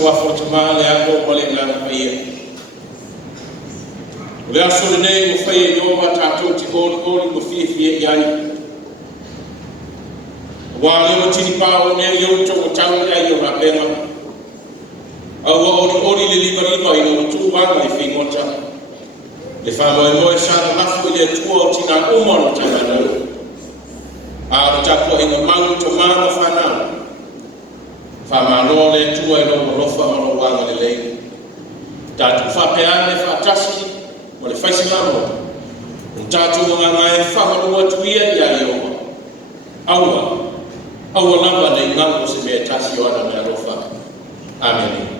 suafo tamale ako mole ngana paia. Le aso nei mo fai yo tatou ti oli mo fie yani. Wa le tini pa o ne yo to tau ai yo na pena. Au oli le liva ino tu wanga le fingota. Le fa mo sana na fu le tuo tina umon tana. A tapo inga mangu to mana fana. Fa malo le tuo ino rofa malo wanga le lei. Tatu fa peane fa tasi mo le faisi mamo. Tatu ngai fa malo tuia ya yo. Awa lava de ngango se me tasi wana me rofa. Amen.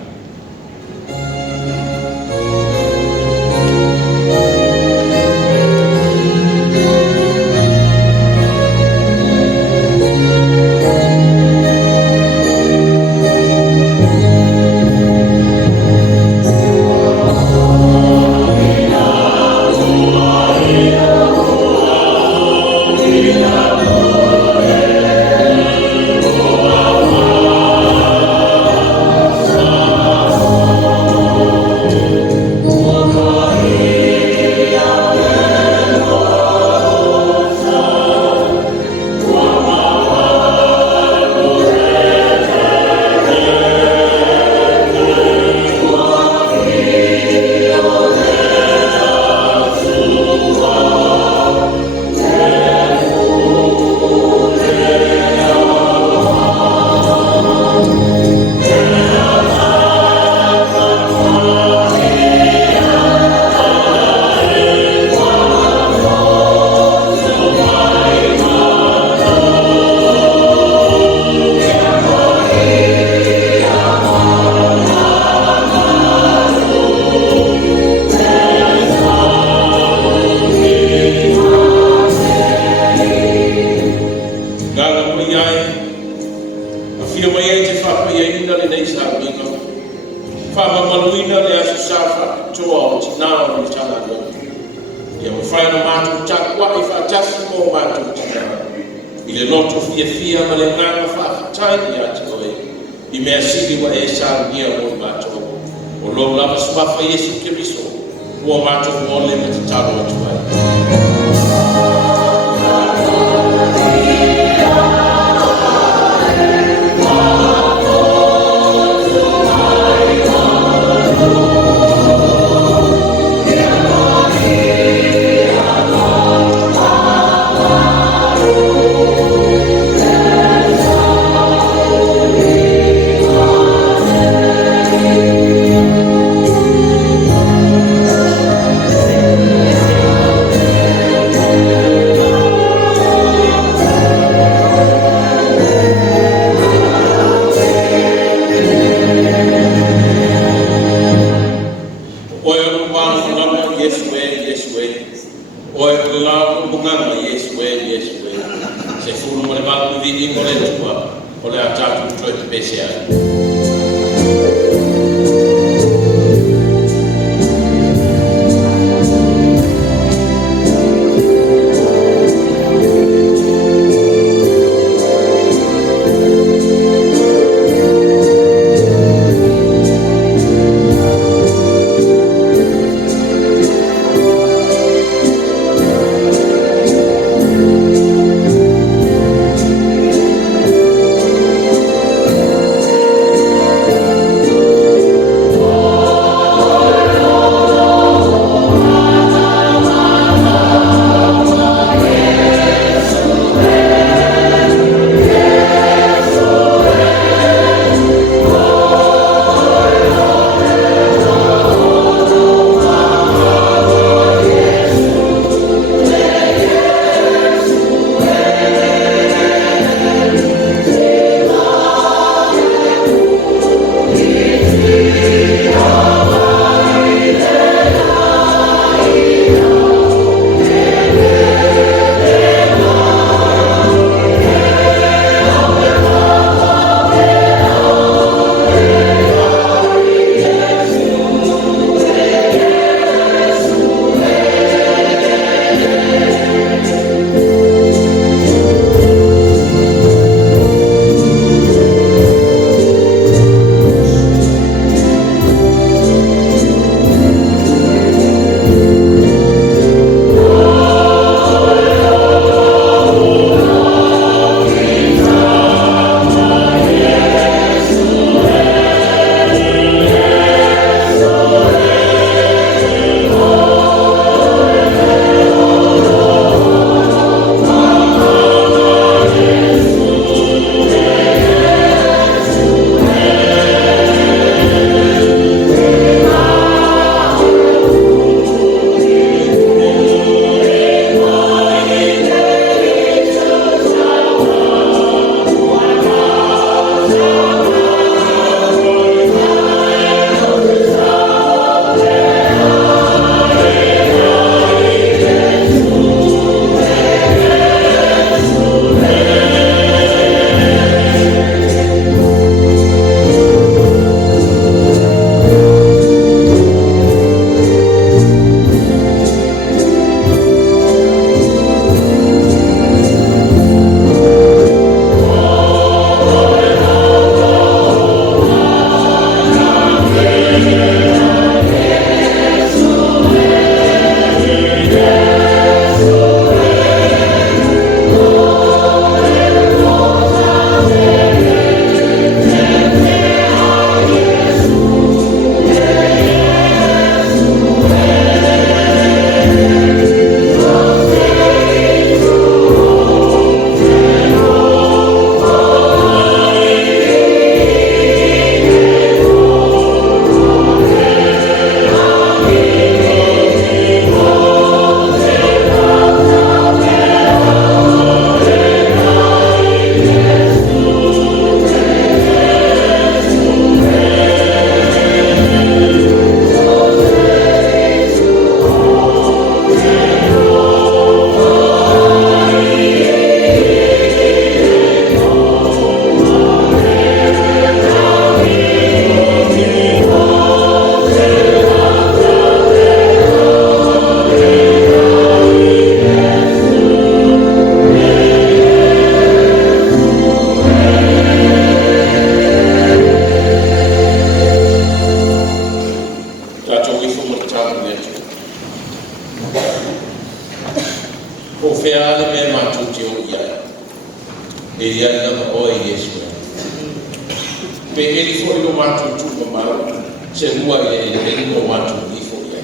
mau se mua e no matu i fo ia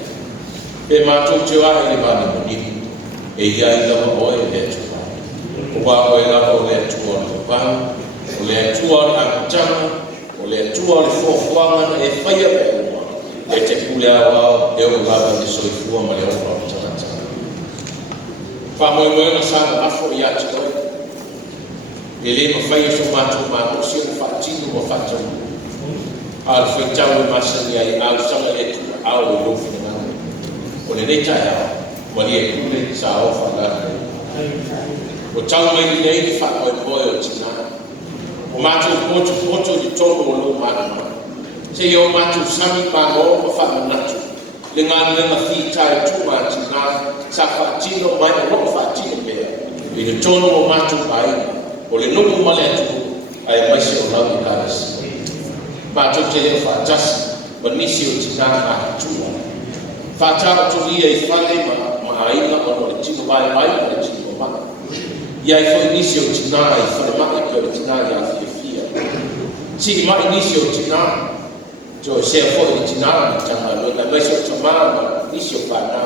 pe matu te wa e ba no ni e ia i la o e le tu o wa o e la o le tu o pa o le tu o a chama o le tu o le fo fuanga e faia pe e te pule awa e o lava ni so i fua ma le o pa tana tana fa mo mo na sa na fo ia te ko e le ma faia so matu ma o si o fa tino mo fa tino al foi tau ma sa ni ai al sa le tu au lo fina o le nei tai au mo le kule sa o fa la o tau mai nei fa o o tina o matu poto di tono o lo ma se yo matu sami ma o fa manatu le ngana le mafi tai tu ma tina sa fa tino mai o fa tino be le tono o matu bai o le nuku ma le tu ai mai se o la ni karas ma tu te le fa jas ma nisi o tina ma tu fa ta tu ia I fale ma ai na o le tino bai le tino ma ia I foi nisi o tina I fale ma e ko tina ia fia si ma nisi o tina jo se fo I tina na tanga lo na mai so tama ma nisi o pa na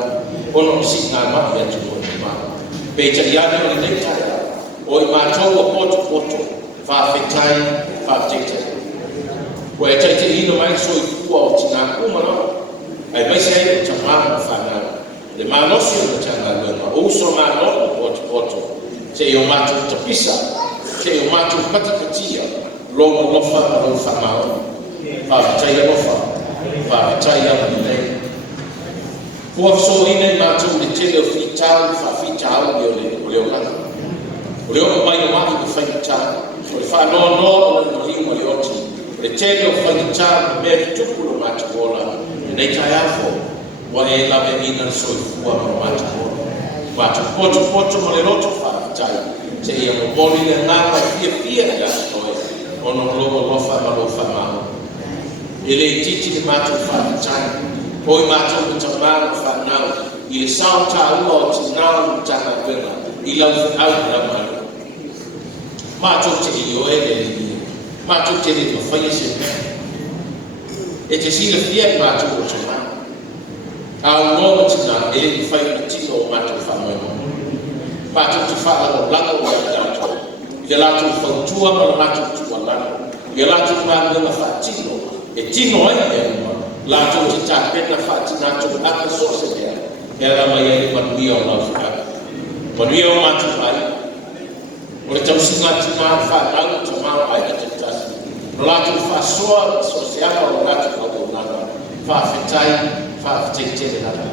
ono si na ma ia tu ma pe ta ia no le ta o I ma to o poto fa fetai fa tete o e tai te ino mai so I fu o tina ku ma no ai mai se ai tama ma fa na le ma no si o tanga lo ma o so ma no poto se yo matu tapisa se yo matu patikatia lo mo fa lo fa ma fa tai lo fa tai ya ni po so ine matu de tele fitau fa fitau le o mai no matu fa fitau so fa no no li mo le oti le tele fa fitau me tu lo matu bola ne tai afo wa e la be ina so fu matu matu poto mo le roto fa tai se ia mo boli le ngā fia ya toi ono lo fa ma ele titi le matu fa tai poi matu ta ma fa na I sao ta lo tina ta na pena I la au la ma matu te io matu te le fa se e te si le fia matu o tina au no tina ele fa tino matu fa ma matu te fa la o ia latu fautua ma la matu tualana ia latu ma fa tino e tino ai latu te tapena fa tina tu aka so se era mai ai manuia o la fa manuia o matu ai o le tausinga tina fa lau te mau ai te tasi latu fa soa se aka o latu o nana fa fetai fa fetai nana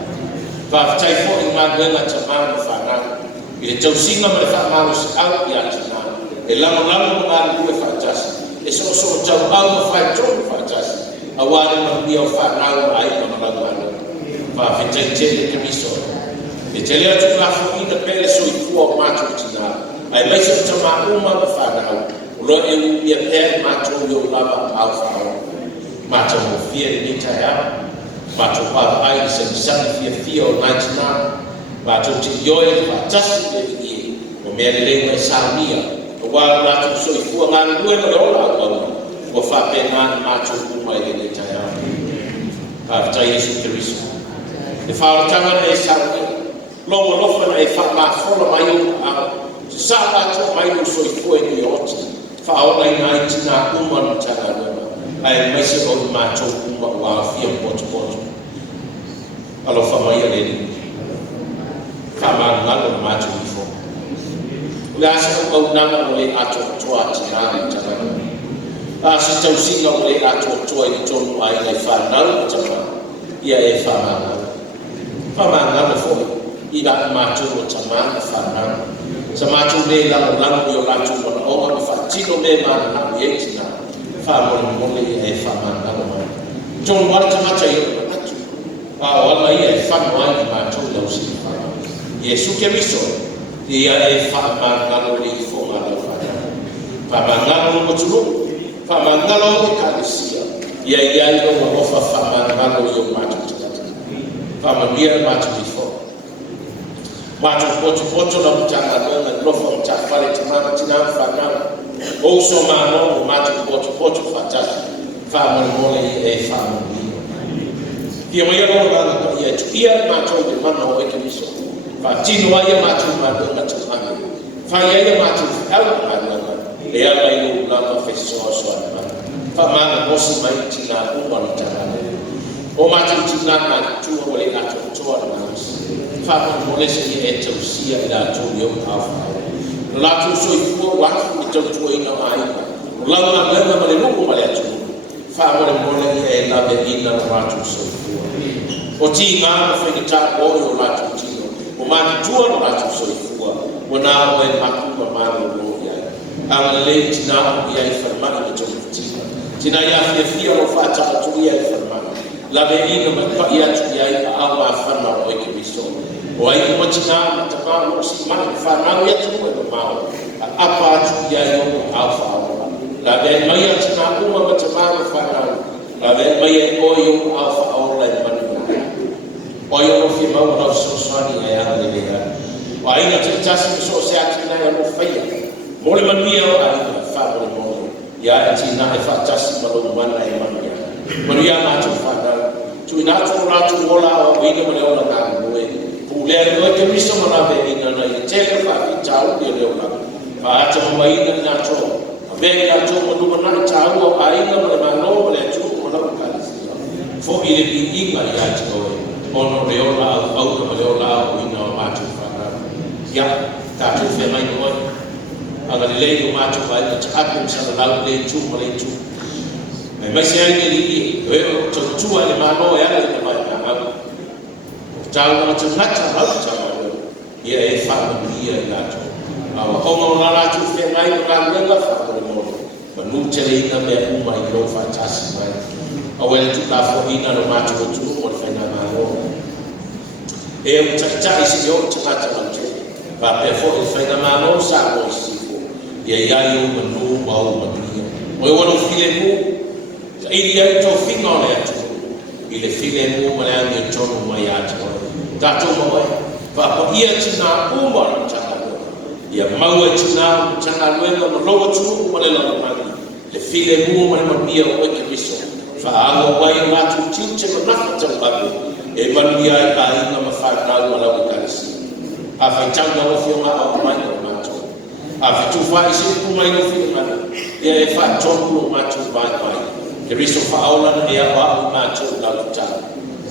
fa fetai fo I manuela te mau fa nana I le tausinga ma le fa mau se au ia tina e lamo ngā lue whaatasi e so tau au whai tōru whaatasi a wāne mahuia o whanau ai ma malau anu whawhetai tele ke miso e te lea tu lafo ina pere so I kua o mātou tina ai mai se ta mā uma ma whanau o lo e uia pere mātou yo lava au whanau mātou mo fia ni tai au mātou pāwa ai ni sani fia o 99 mātou te ioe whaatasi le i o mea le lewa e saunia wa la tu so I fu nga lue no ola o fa pena ma tu mai le taya a tai Yesu Kristo e fa o tanga e sa lo lo fa e fa ma fo mai a sa la tu mai no so I fu e ni oti fa o lai na tina uma no tanga no ai mai se o ma tu uma wa fia pot alo fa mai le fa ma ngalo ma tu fo la sa o nana o le ato toa tirani tana a se tau singa o le ato toa I tonu ai nei whanau tana ia e whamanga mo fo I la mātu o tamana whanau sa mātu le lalo i o latu mona o ma whatino me mana na uietina whamoni mole e whamanga mo mai tonu wale tamata I o atu a o ala ia e whanau ai mātu lau si whanau Yesu ke miso ia e whamangalo le I fo ngalo whamangalo mo tulu whamangalo I kalesia ia I o wahofa whamangalo I o matu tata whamanuia matu I fo matu poto na mtanga nonga lofa mtafale tamana tina whanau o so mano o matu poto whatasi whamole e whamole. Kia mai alo rana pa ia tu ia mātou te mana o eke miso. Tino ai a mātou mātou na tāhanga. Whai ai a mātou au mānanga. E a mai o lama whesoa soa mana. Whamana mosi mai tina umana tāhanga. O mātou tina ngā tua o le ato toa na nāsi. Whamana molese i e tau sia i la tō i o kāwhau. No lātou soi fua watu i tau tua ina aina. No launa lema ma le rungu ma le atu. Whamana mole e lawe ina na mātou soi fua. O ti ngā ma whaini tā o i o lātou tino. O mātou tua no lātou soi fua. O nā o e maku ma mātou o iai. Anga le tina o iai whanmana me tō tina. Tina ia fia o whātaka tu iai whanmana. Lawe ina ma pa ia tu iai a au a whanma o eke miso. O ai kuma tina ma ta māu o si mana whanau ia tu e ma māu. A apa atu iai o au whāu. Lawe mai a tina uma ma ta māu whanau. Lawe mai e oi o au whāu lai manu. Oi o fi mau rau sosani e a le lea. O aina te tasi me so se ati nai anu whaia. Mole manuia o aina whamole mole. Ia e tina e whatasi malo mana e manuia. Manuia mātou whanau. Tui nātou rātou ola o ina ma leo na ngā moe. Pūlea noe te miso marawe ina na i tele whafi tāu i leo na. Whaata mama ina nātou. A vei nātou manuma nai tāu o aina ma le mano ma le atu ma lau kālisia. Fo i le pi inga i ati oe. Ono reola au na reola au ina o mātou whanau. Ia, tātou whea mai noe. Anga le lei o mātou vai na te apim sana lau le tū ma le tū. Mai se ai ni i e o to tua le mano e ala le mai na au. Tau na te ngata au tau. Ia e wha ia i lato. Au o na la tu fe mai na lenga fa le mo. Ma nu te le ina me u mai lo fa tasi mai. Au ele tu la fo ina no matu tu o fe na mano. E o tata isi o tata na te. Va pe fo fe na mano sa mo si fo. Ia ia i o manu ma o mania. O e wono file mu. Ili ai tō whinga o le atu. I le while mō ma le angi tonu mai atu. Tātou mawai. Whapa ia tina umara tanga lua. Ia maua tina tanga luenga ma loa tū ma le lana mani. Le while mō ma le mapia o eke miso. Whaanga wai mātu tiute ma naka tau abe. E manu ia i ka inga ma whanau ma lau i karisi. A whai tanga o whio ma o mai o mātu. A whitu whai si kumai no while mani. Ia e wha tonu o mātu mai mai. Ke riso whaola na ea wau mātou lau tāu.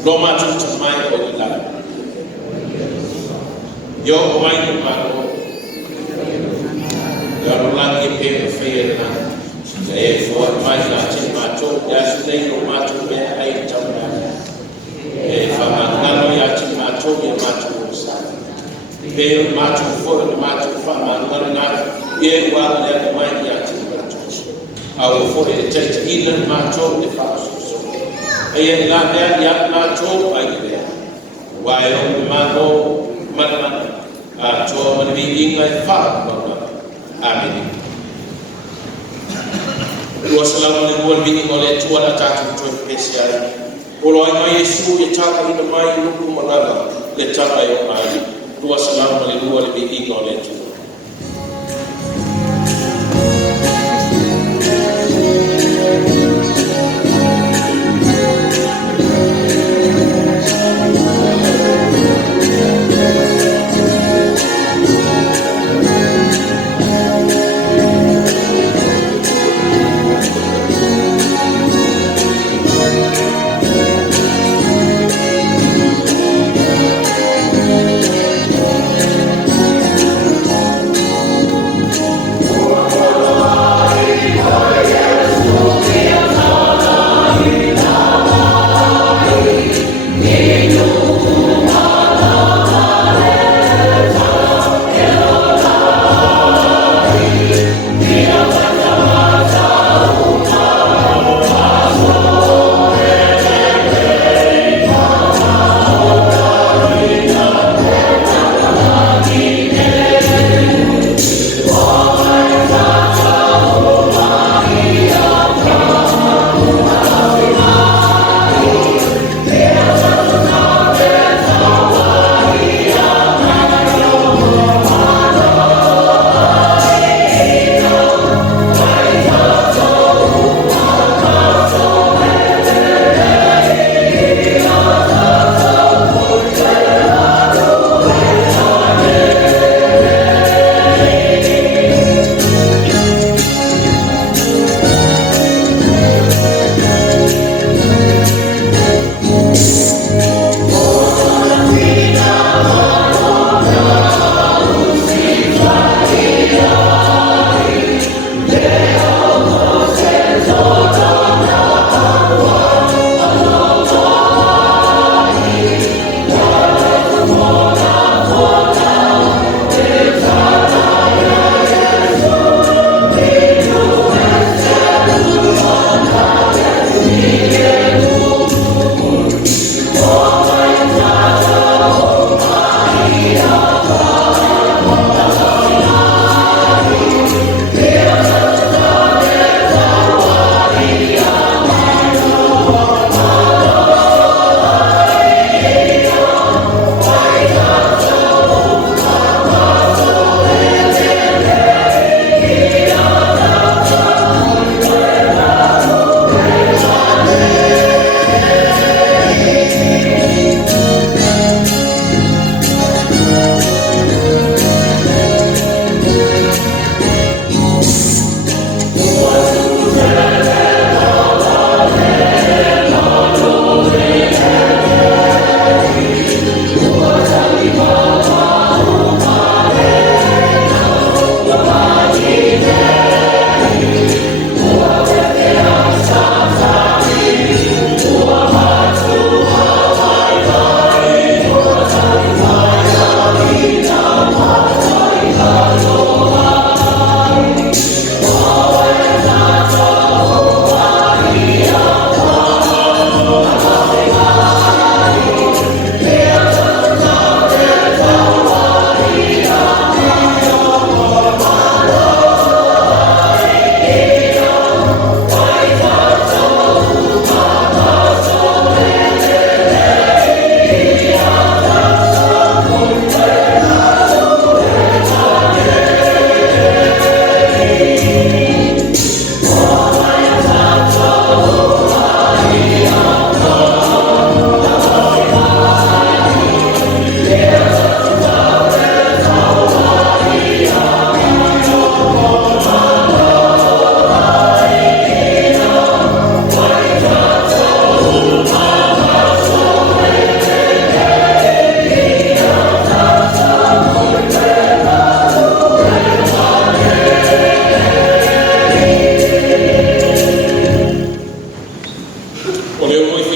Lo mātou ta mai o i lau. Yo o mai ni mātou. Ia rolangi e pepe whea na. Ia e fua mai na te mātou. Ia su nei no mātou mea ai tau mea. E whamangano ia te mātou ia mātou o sa. Peo mātou fua na mātou whamangano na. Ia wau lea mai ia te mātou. Au fo e te ina mātou te whaasoso. E e la mea ia mātou ai lea. Wai o mātou mana a toa manimi inga e whaakapanga. Amen. Rua salama le mua mini o le tua na tātou tue pesi ai. Olo ai mai Yesu e tāka ina mai luku malala le tāka e o ai. Rua salama le mua le mini inga o le tua.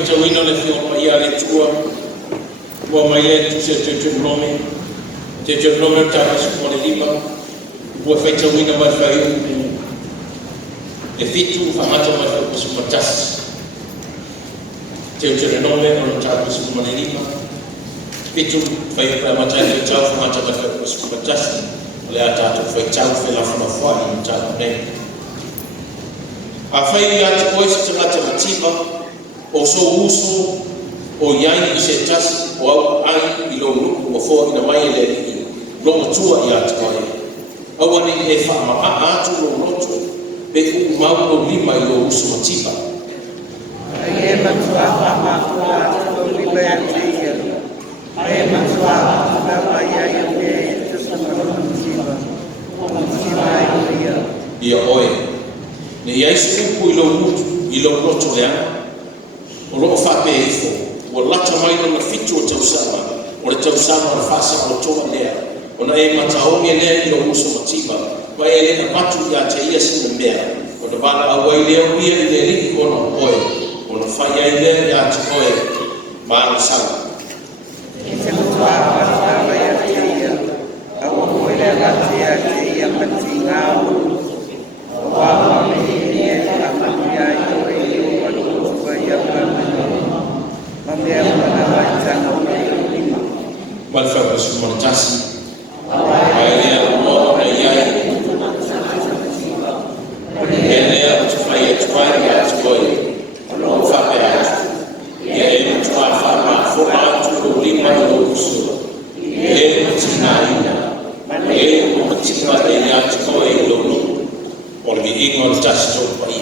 whaitawina le whio mai a le tua, ua mai le tu se te nome ta su mo le lima, ua whaitawina mai whai le fitu whamata mai whai su matasi. Te nome o ta su mo le lima, fitu whai whai matai le tau whamata mai whai su matasi, le a tātou whai tau whai la whamawhai i tātou nei. A whai i ati koe se tangata matima, o so uso o iai i se tasi o au ai i lo nuku o fo ina mai le i lo tua i ati koe. Au ani e wha atu lo loto, pe u mau o lima i lo uso matima. Ai e matua matua atu lo lima i ati ia. Ai e matua matua iai o me e te sama matima. O matima i o ia. Ia oe. Ne iai se upu i lo mutu, i lo loto le ana. O loo whape e fo, o lata mai na fitu o tausama, o le tausama na whasa o toa lea, o na e mataonge lea i lo uso matiba, wa e le na matu i a te ia sina mea, o na bala awai lea uia i le riki o na oe, o na whaia i lea i a te oe, maana sana. E te mutua matawa i a te ia, a o koe le lati a te ia mati ngāo, o awa me i e a mati a i o e i o wanu kutua i a mami. Mal fa su montasi ai le mo na iai ele a tu fai e tu vai a tu coi non fa per e tu fa ma forma tu lima lo uso e ti naina e o ti fa e a tu coi lo no o le ingo tas to pai.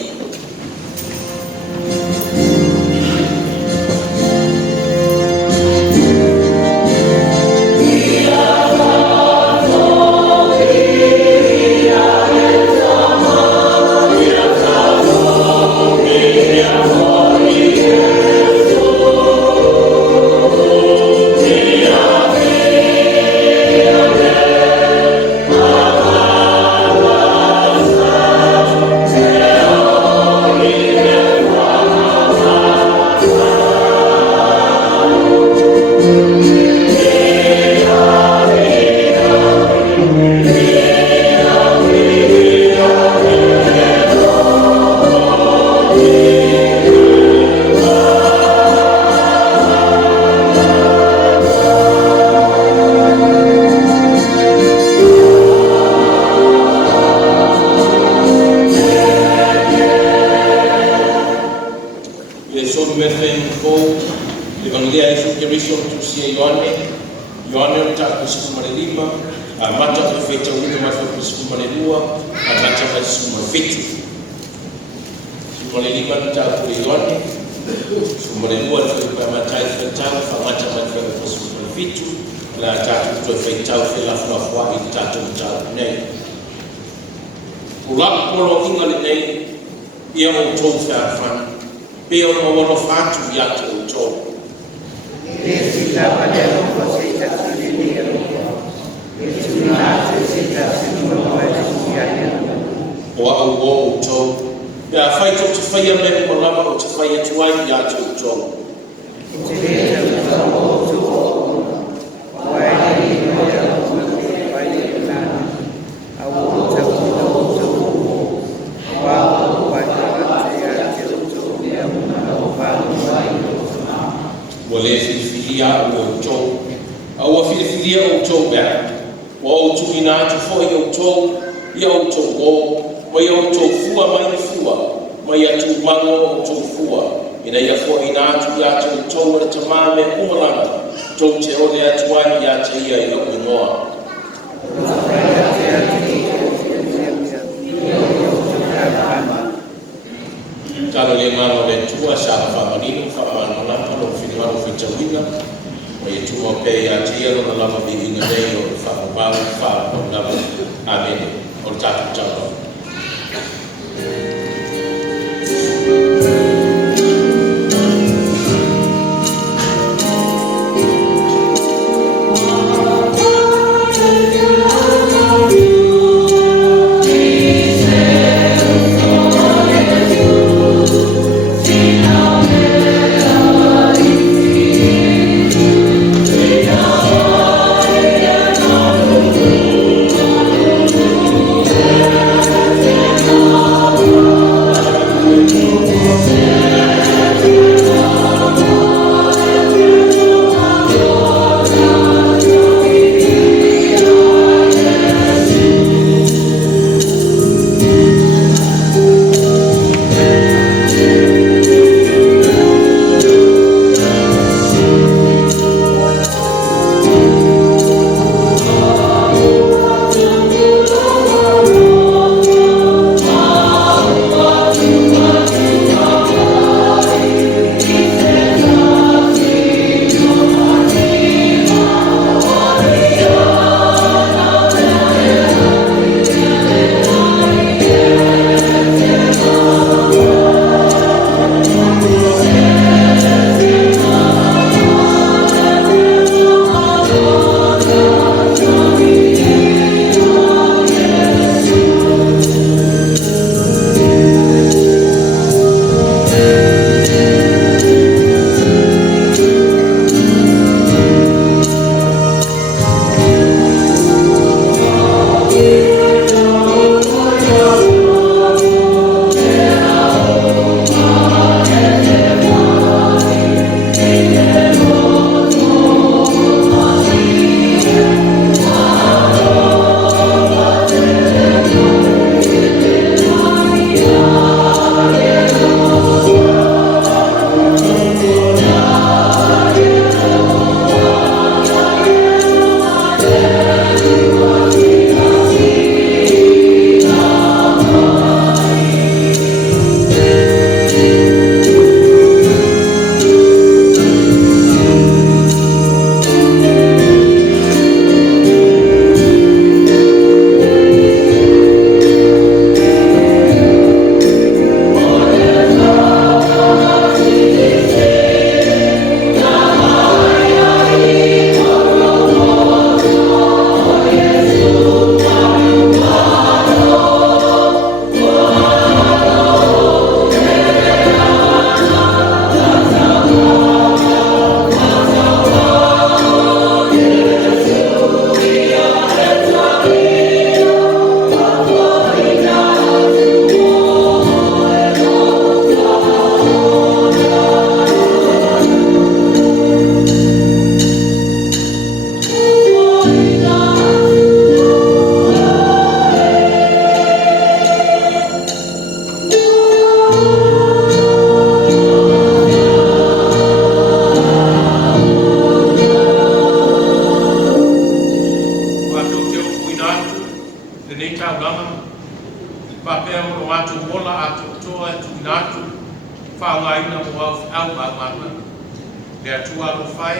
le atua ko fai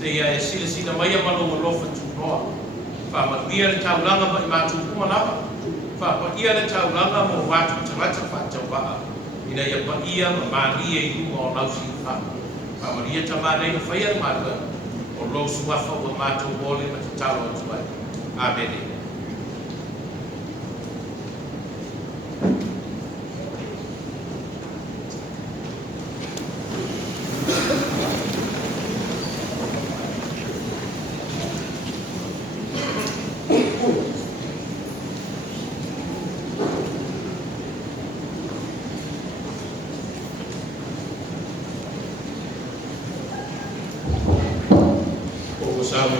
te ia e sila mai a malo lofa tu noa fa ma ia le taulanga mai matu kuma lava fa pa ia le taulanga mo watu tangata fa tawaa ina ia pa ia ma ia i mo lausi fa fa ma ia tama nei fa ia ma o lo suwa fa o matu bole ma talo tu ai amen.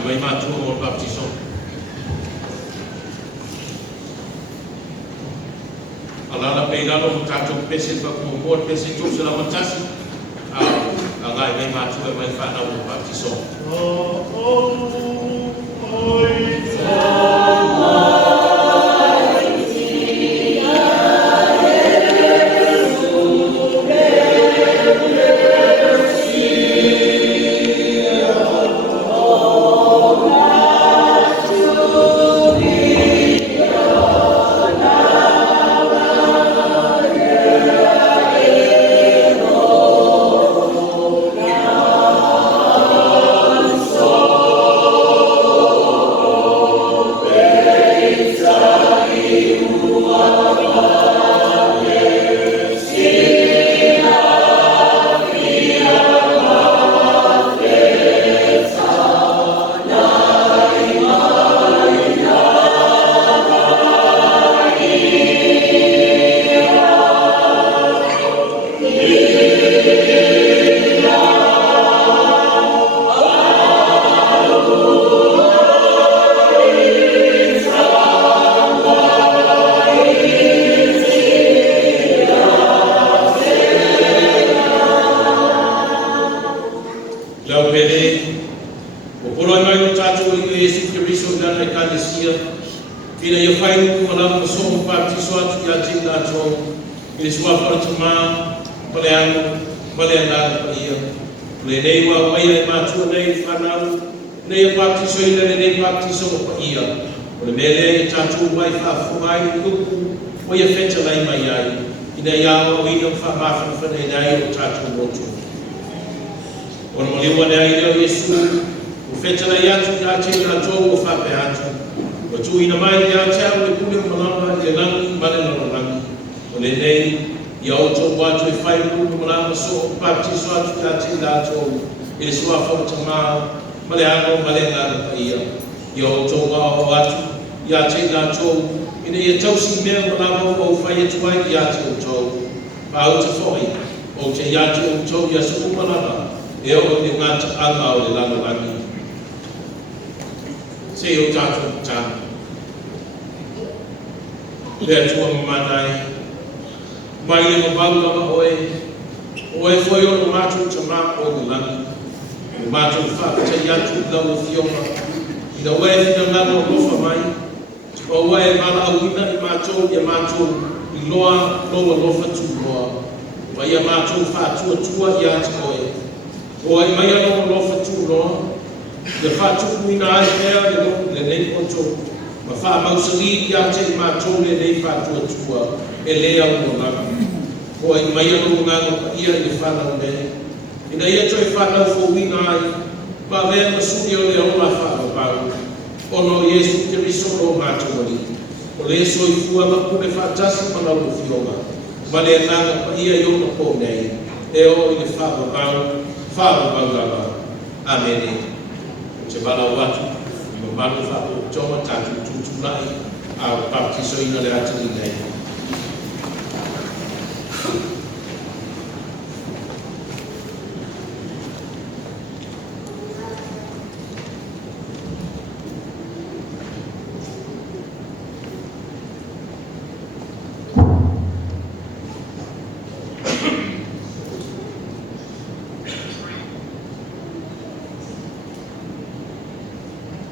Mai matu o baptizo. Alala peilalo mutato pese pa como mort pese tu se la matasi. Agai mai matu e mai fana o baptizo.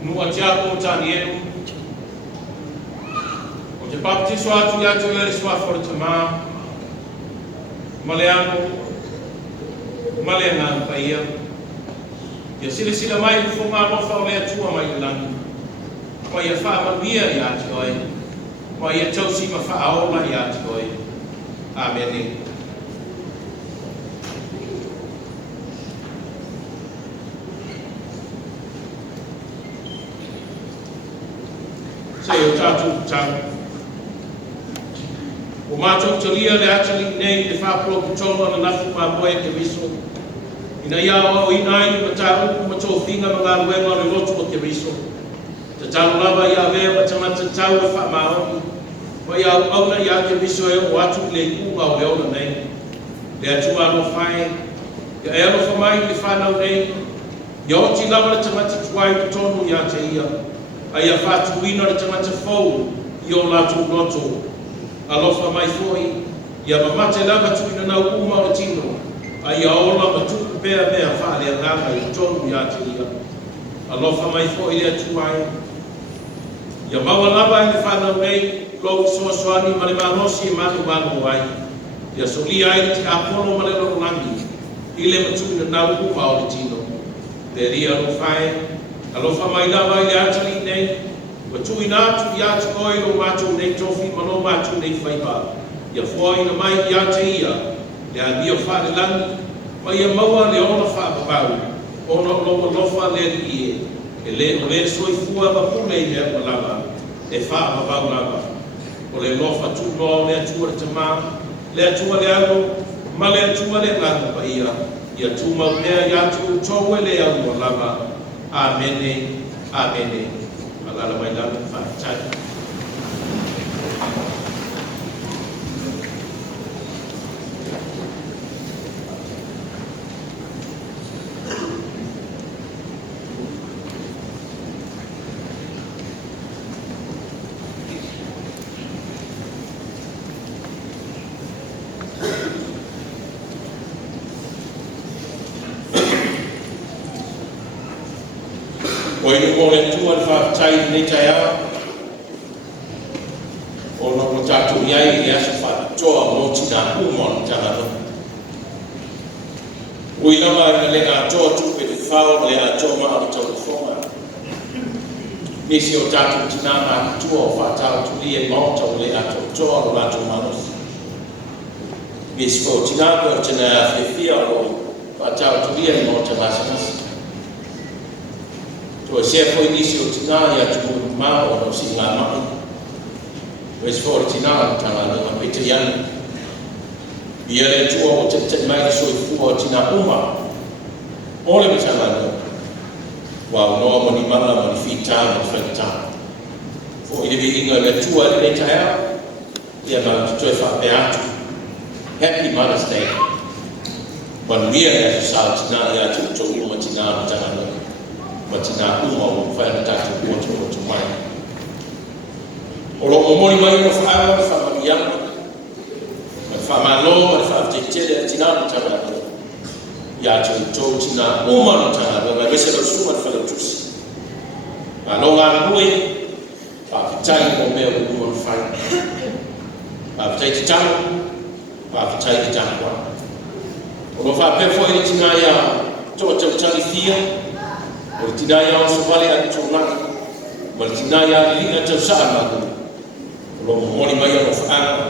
Nua tiapo tanielu. O te baptiso atu i atu e swa for te mā. Maleano. Maleana paia. Ia sila mai fo ngā lofa o lea tua mai i langi. Wa ia whaamanuia i ati oe. Wa ia tausi ma whaaola i ati oe. Amen. Sei o tātou tau. O mātou talia le atali nei le whapro kutolo na nafu mā boe ke miso. Ina ia o inai ma tāuku ma tō whinga ma ngā ruenga le lotu o ke miso. Te tau lava ia vea ma tamata tau e wha maoni. Wa ia auna ia ke miso e o atu le ikunga o leona nei. Le atua no whae. Ia e alo whamai le whanau nei. Ia oti lava le tamata tuai ki tonu ia te ia. A ia whātuina le tamata fau i o lātou roto. Alofa mai foi, ia mamate lava tuina nau uma o tino. A ia ola ma tuku pēr mea whaale a nganga i tonu ia te ia. Alofa mai foi lea tuai. Ia maua lava i le whanau nei, kou soasoani ma le manosi e manu ai. Ia solia ai te apolo ma le rolangi, i le matuina nau uma o tino. Le ria no whae, alofa mai lava i le atali nei, wa tui nātu i atu oi o mātu nei tofi mano mātu nei whaipa. Ia fwoi na mai i ate ia, le a nia whare langi, ma ia maua le ona whaapapau, ona loa lofa le ri e, e le o le soi fua ma pune i mea ma lava, e whaapapau lava. O le lofa tu noa le atua le tamā, le atua le alo, ma le atua le ngāta pa ia tu mau mea i atu tau e le au ma lava. Amene, amene. Magala mai lava whaatai. O inu mo le tua le whaatai nei tai awa. O no tātou iai i aso whaatoa mo tina umon tanga no. O inawa i le ngā toa tupe te whao le a toa maa o tau whonga. Nisi o tātou tina maa tua o whaatau tuli e maota o le a toa o lātou manos. Nisi o tina o tina whiwhia o whaatau tuli e maota masamas. Tua sea foi nisi o tina ia tumu maa o no si ngā mai. Wes for tina o tala nunga pete iani. Ia le tua o te mai ki soi fua o tina uma. Ole me tala nunga. Wa o noa mo ni manga mo ni whita mo ni whaita. Fo i lewe inga le tua le taia. Ia ma tutoi whape atu. Happy Mother's Day. Wan ria le aso sao tina ia tumu tau uma tina o tala nunga. Ma tina uma o whaena tātou kuoto o tu mai. O lo o mori mai o whaawa, whaamarianga, ma whaamalo, ma whaamtetere, tina o tana o. Ia tu tō tina uma o tana o, ma wese lo suma o whalautusi. Ma lo ngā rue, whaapitai o mea o uma o whai. Whaapitai te tango, whaapitai te tangoa. O lo whaapefo e tina ia tō tau tali thia, o le tina ia o sovale a tōnaki, ma le tina ia li ina tau saa magu. O lo mori mai o whaanga,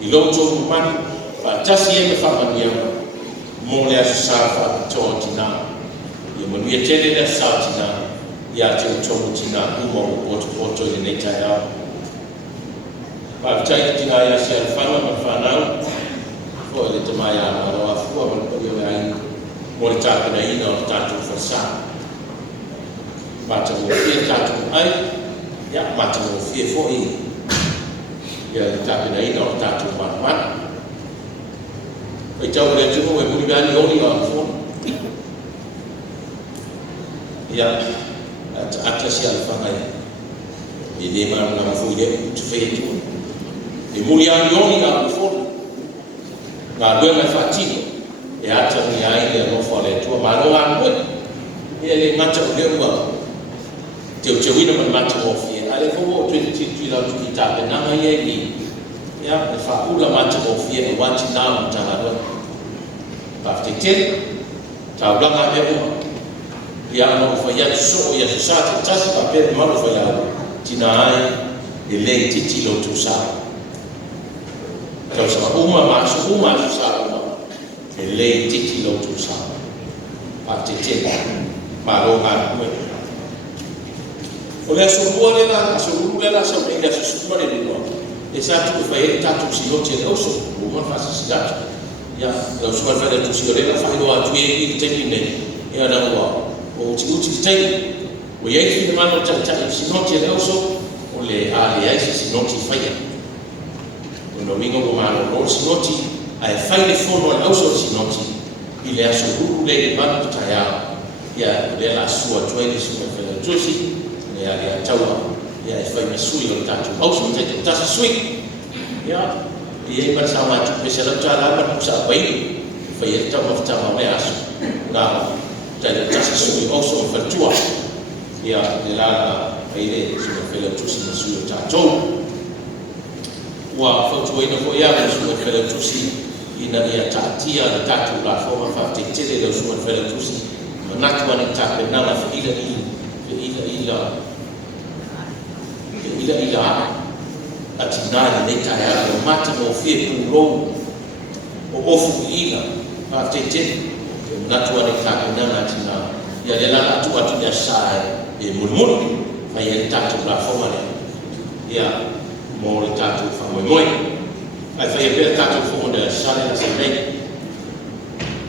i lo tōku mani, whaatasi e me whamanianga, mo le aso saa whaatoa tina. Ia manuia tene le saa tina, ia te tōku tina uma o poto i nei tai au. Whaapitai tina ia si alwhanga ma whanau, o le tamai a maroa fua, ma le pari o ai, mo le tāpina ina o le tātou whasaa. Mata mo fie tātou ai, ia mata mo fie fōi. Ia le tāpina ina o tātou mana. Pai tau le tumu e muri gani oli o anfona. Ia, atasi alwhanga ia. E ne mara ngā mawhui le tu whee tu. E muri ani oli o anfona. Ngā lue mai whatino. E atami ai le anofo le tua maro ngā lue. E le mata o le ua. Teu wina man mata o fie. Ale kowo tui lau tuki tape nanga ia ni. Ia, e whaula mata o fie e wati nāmu tanga rua. Pafte tene, tau langa e ua. ia no fa ia so ia sa tasi pa pe ma fa ia tina ai le titi lo tu sa ka sa uma sa le titi lo tu sa pa tete ma lo ha ku o le so le la so me ia so le no e sa tu fa ia tatu si lo te o so uma fa si tatu ia lo so fa le tu si le la fa lo a tu e te ni ia na wa o uti tai o ia ki mano tata si no te o so o le ale ai si no ti fa ia o no mingo o mano o si no ti ai fa le fono o so si no ti ile aso le mano taya ia le la sua tu e si no fa josi ia ia taua ia e fai sui lo tatu au so te tasi sui ia ia ba sa ma tu pesa la tala ba sa bai fai e taua tama me aso na te tasi sui au so fa tua ia la ai le so fa le tu si na sui tatu wa fa tu ina ko ia ba so fa le tu si ina ia tatia le tatu la forma fa te tele lo so fa le tu si na tu ana tape na la ila atinali le taia o mati mo fie pulo o ofu ila pa tete na tu ana tape na atina ia le la tu atina sai e mulmul fa ia tatu la forma le ia mo le tatu fa mo ai fa ia per tatu forma de sale la sale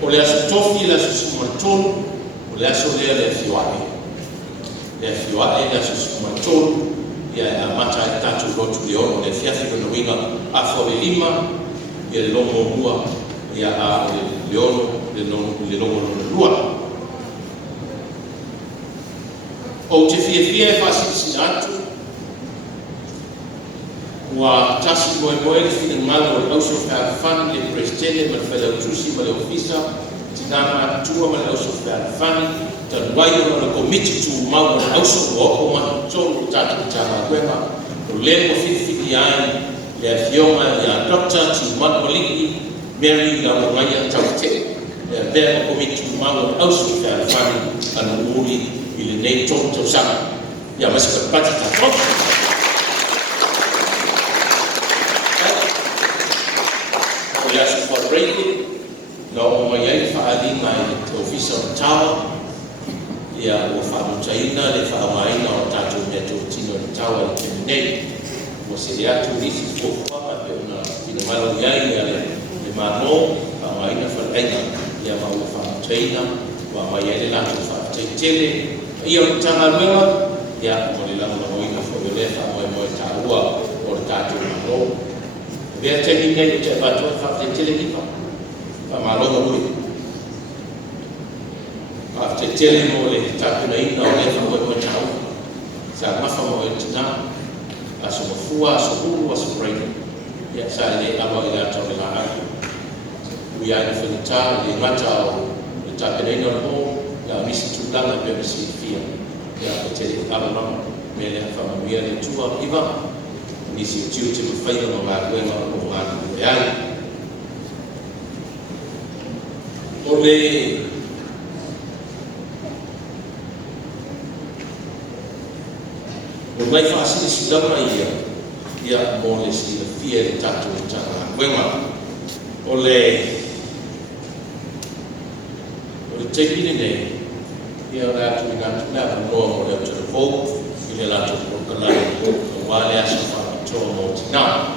o le aso tofi la su montol o le aso le fiuae la su montol ia mata tatu rotu le ono le fiafi no winga a fo le lima ia le lomo rua ia a le ono le lomo rua o te fia e fasi atu wa tasi moe le fina malo o lauso fa fan le presidente ma fa le tusi ma le ofisa tinama tua ma le lauso fa fan tanuai o na komiti tu mau na lauso o ma tonu tatu tama kwema o le mo fifi ai le fioma ya doctor tu ma poliki Mary la mo mai taute le komiti tu mau na lauso fa fan anu uri ile nei tonto sana ya mas ka patita Yes, for breaking. No, my young father, my officer tower. Yeah, we found China, the farmina or Tato Meto Tino Tower Terminate. Was the actual reason for Papa in the Malayan, the Mano, Farmina for Ena, Yama, we found China, while my young for Tele. Ion Tanamela, yeah, Molina for the left, my Tawa or Tato Mano. Dia terminate je batu fakte tele ni pa malo mo after tele mo le takuna ina ole mo tau sa mafa mo tina aso fua aso aso break ya sa le aba ila tau la we are in the town le mata le takuna ina mo la misi tu la be misi fia ya tele aba no me le fa mo ya le tua iva nisi tiu te whaiga no ngā koe ngā o ngā koe ai. O le o mai whaasini si lama ia mō le si le fia le tatu o tā ngā koe ngā. O le teipini nei ia rātu i ngā tūnā noa mō le atu vō i le rātu o kalai o wale aso Tomo Tina.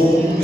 Oh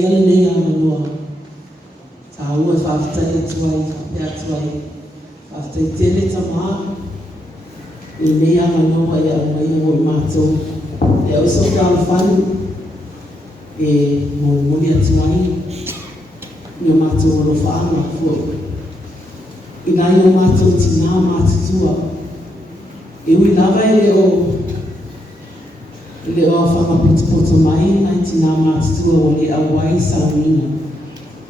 yale nei amanua. Ta ua whaafitai atuai, whapea atuai. Whaafitai tele tamaa. I nei amanua ia mai o mātou. E au so ka alwhanu. E moni atuai. I o mātou o lo whaanga fua. I nai o mātou tina mātutua. E ui lava e leo whakaputupoto mai, nai tina mātutua o le awai saunina.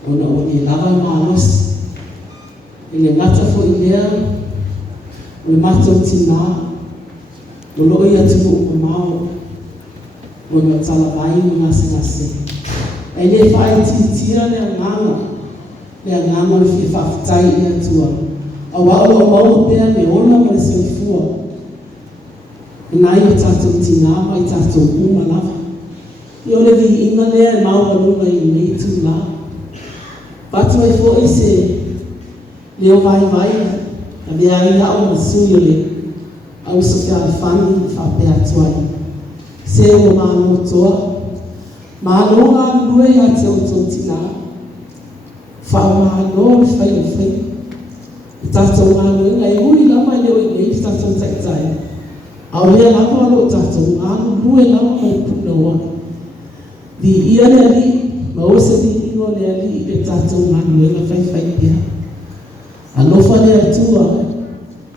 Ona o le lava mālosi. E le ngata fo i lea, o le mātou tina, o lo ia tuku o mao, o le talawai o ngase. E le whae titia le nganga, le nganga le fie whaafitai i atua. A wao o mau pea le ona ma le soifua. Nai o tātou tina ma i tātou uma lava. I o le vi inga lea e mau aluna i nei tū la. Patu ai fo i se leo vai, a mea inga o na sui o le au so kia whani i whapea tuai. Se o māno toa. Māno ngā lue i a te o tō tina. Whao māno le whai o whai. I tātou ngā lue ngai ui lama leo i nei i tātou taitai. Au lea lama alo tātou ngānu lue lama mai puna oa. Di ia lea li, ma ose di ingo lea li i le tātou ngānu e la whai pia. Alofa lea tua,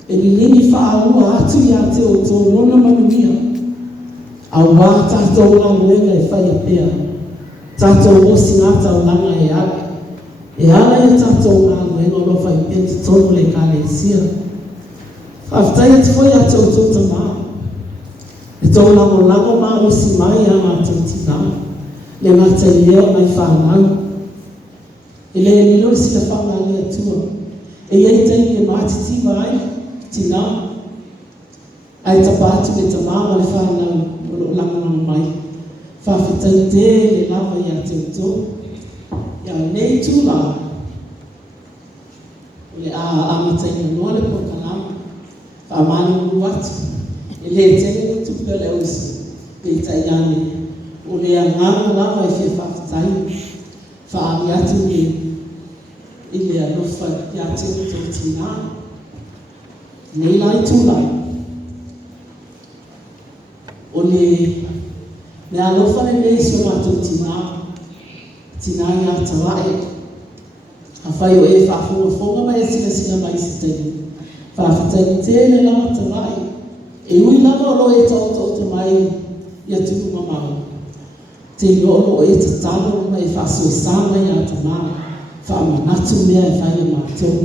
e ni nini whaarua atu i a te o tō rona manuia. Au wā tātou ngānu e la e whai pia. Tātou osi ngāta o langa e ake. E ala e tātou ngānu e ngolo whai pia te tonu le kāle isia. Whaftai atu foi a te o tō tamaa. E tō lango maa osi mai a mātou tina. Le ngata i leo mai whanau. E le nilo si le whanau i atua. E iei tei e mātiti mai tina. Ai tapatu le tamaa le whanau o lo lango mai. Whawhitai te le lava i a te tō. Ia nei tūla. Le a amatai i noa le pokalama. Whamani uru atu. E le tene tupe le usu. Pe taiane. O le anganga lava i fie whawhitai. Whaami atu i le alofa i atu o tō tina. Nei lai tūlai. O le alofa le nei si o mātou tina. Tina i atawae. A whai o e whafonga mai e sina mai si tei. Whawhitai tēne lama tawae. E ui lama o lo e tau mai i atu mamau. Te lolo e te talo mai whaso sama i a tamara. Whamanatu mea e whai a mātou.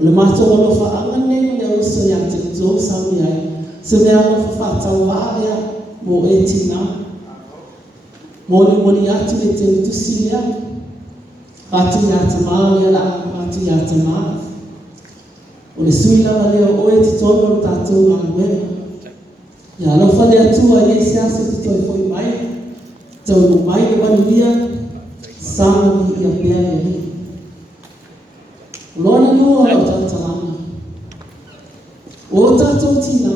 O le mātou alo whaanga nei le uso i a te tō sami ai. Se mea alo whatau wārea mo e tina. Mo le moni atu e te utusi lea. Atu i a tamara lea la atu i a tamara. O le sui lava leo o e te tono o tātou ngānuera. Ia alofa lea tua i e se aso te toi foi mai. Tau no mai le manuia, sama ni i a pea e ni. Lona nua o tātalanga. O tātou tina,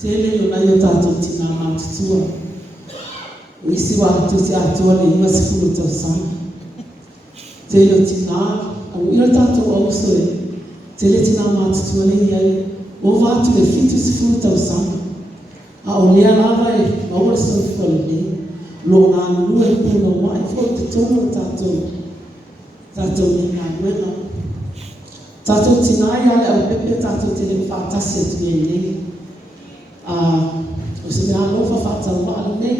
tele o nai o tātou tina mātutua. O isi wa atu te atua le iwa sifuru tau sana. Tele o tina, au ila tātou au soe. Tele tina mātutua le iai, o vātu le fitu sifuru tau sana. A o lea lava e maua soe fwale nei. Lo ngā nua e puna wai, fo te tono tātou. Tātou ni ngā nuena. Tātou tinai ale au pepe tātou te le whātasi atu e nei. O se mea lofa whātau wāle nei.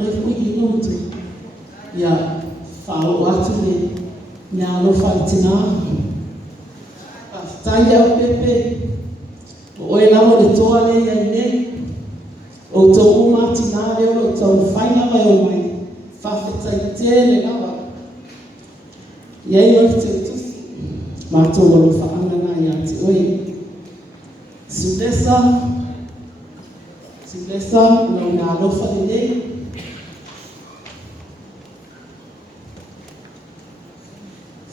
Oi kui i notu. Ia whao atu le mea lofa i tina. Tai au pepe. O e lawa le toa le ia nei. O tō umati nā reo o tō whaina mai o mai. Whawhetai tēne lawa. Iei o te utusi. Mātou walo whaanga nā i ati oi. Sudesa. Nau ngā lofa le nei.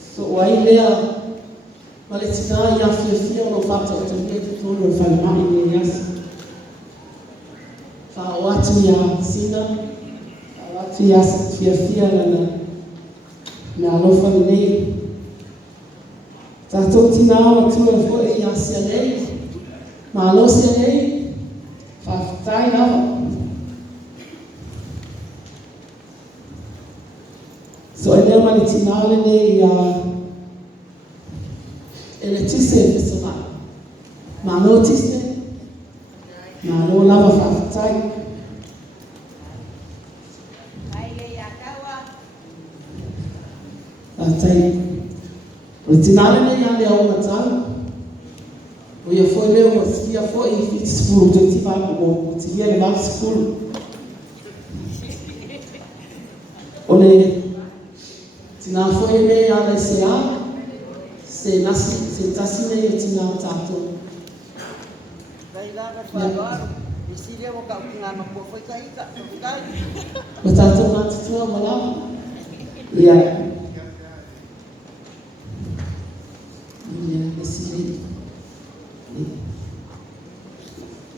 So wai lea. Male tina i a fia o lo whata o te mea te tōru o whaimai ne iasi. Whao atu i a sina, whao atu fia na alofa nei. Tātou tina awa tua fo e asia nei, ma alosia nei, whawhitai nawa. So e leo mani tina ale nei e le tise e whisona. Ma alo tise, ma alo lava whawhitai. Whawhitai. O tinale nei ale au matau. O ia foi leo o skia foi i fiti skulu te tipa o tia le mak skulu. O le tina foi nei ale se nasi, se tasi nei e tina o tato. O tato matutua wala. Ia.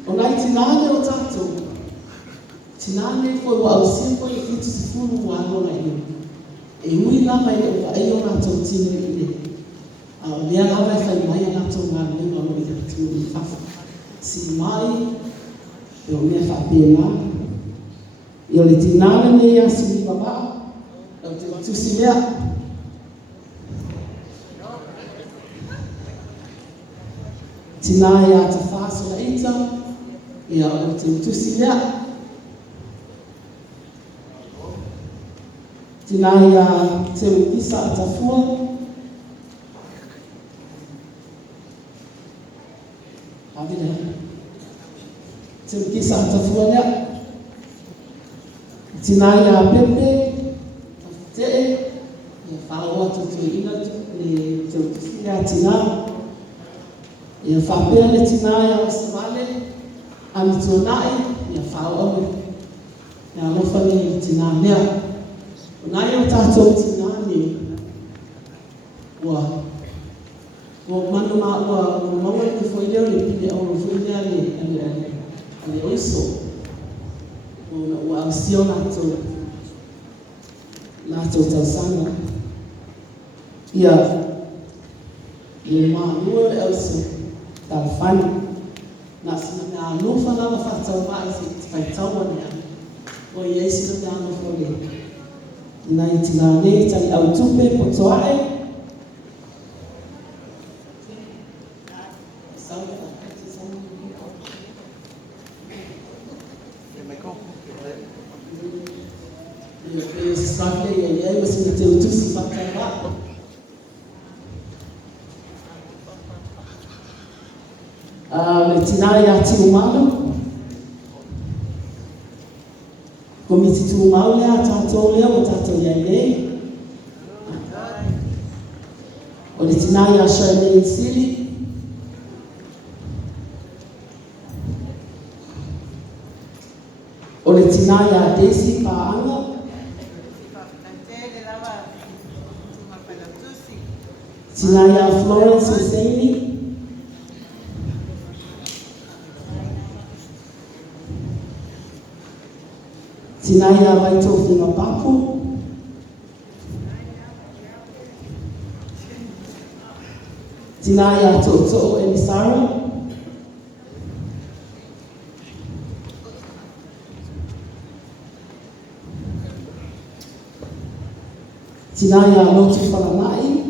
O nai tinane o tatou. Tinane foi o ausia foi i fitu sifuru wa anona iyo. E ui lama i o ai o natou tine i le. A lea lama e whai mai a natou ngā lima o i te tiu i whafa. Si mai, e o mea whapea ngā. I o le tinane ne ia si mi baba. E o te tusi lea. Tina ia te whāso la ita, ia o te utusi lea. Tina ia te utisa a tafua. Havida. Te utisa a tafua lea. Tina ia pepe, tafutee, ia whaoa tutu ina le te utusi lea tina. Ia whapea le tina ia o samale, amitonai, ia whaoa. Ia lofa le tina lea. O nai o tātou tina ni, ua manu maa ua maua ni foi leo le pile au foi lea le oiso. Ua au sio nātou tausanga. Ia le maa lua le oiso. Talfani na sina alofa lava whatau mai se whaitau ane o i eisi na te alofa le ina i tina nei tali au tupe po toae ia sasafle ia iei o sina te utusi whatau le tina ia tiu malu. Ko miti tu mau lea tātou lea o tātou iai nei. O le tina ia Charmaine Sili. O le tina ia Daisy Paanga. Tina ia Florence Husseini. Tina ia Vaito Whima Papu. Tina ia Toto Emisara. Tina ia Lotu Whanamai.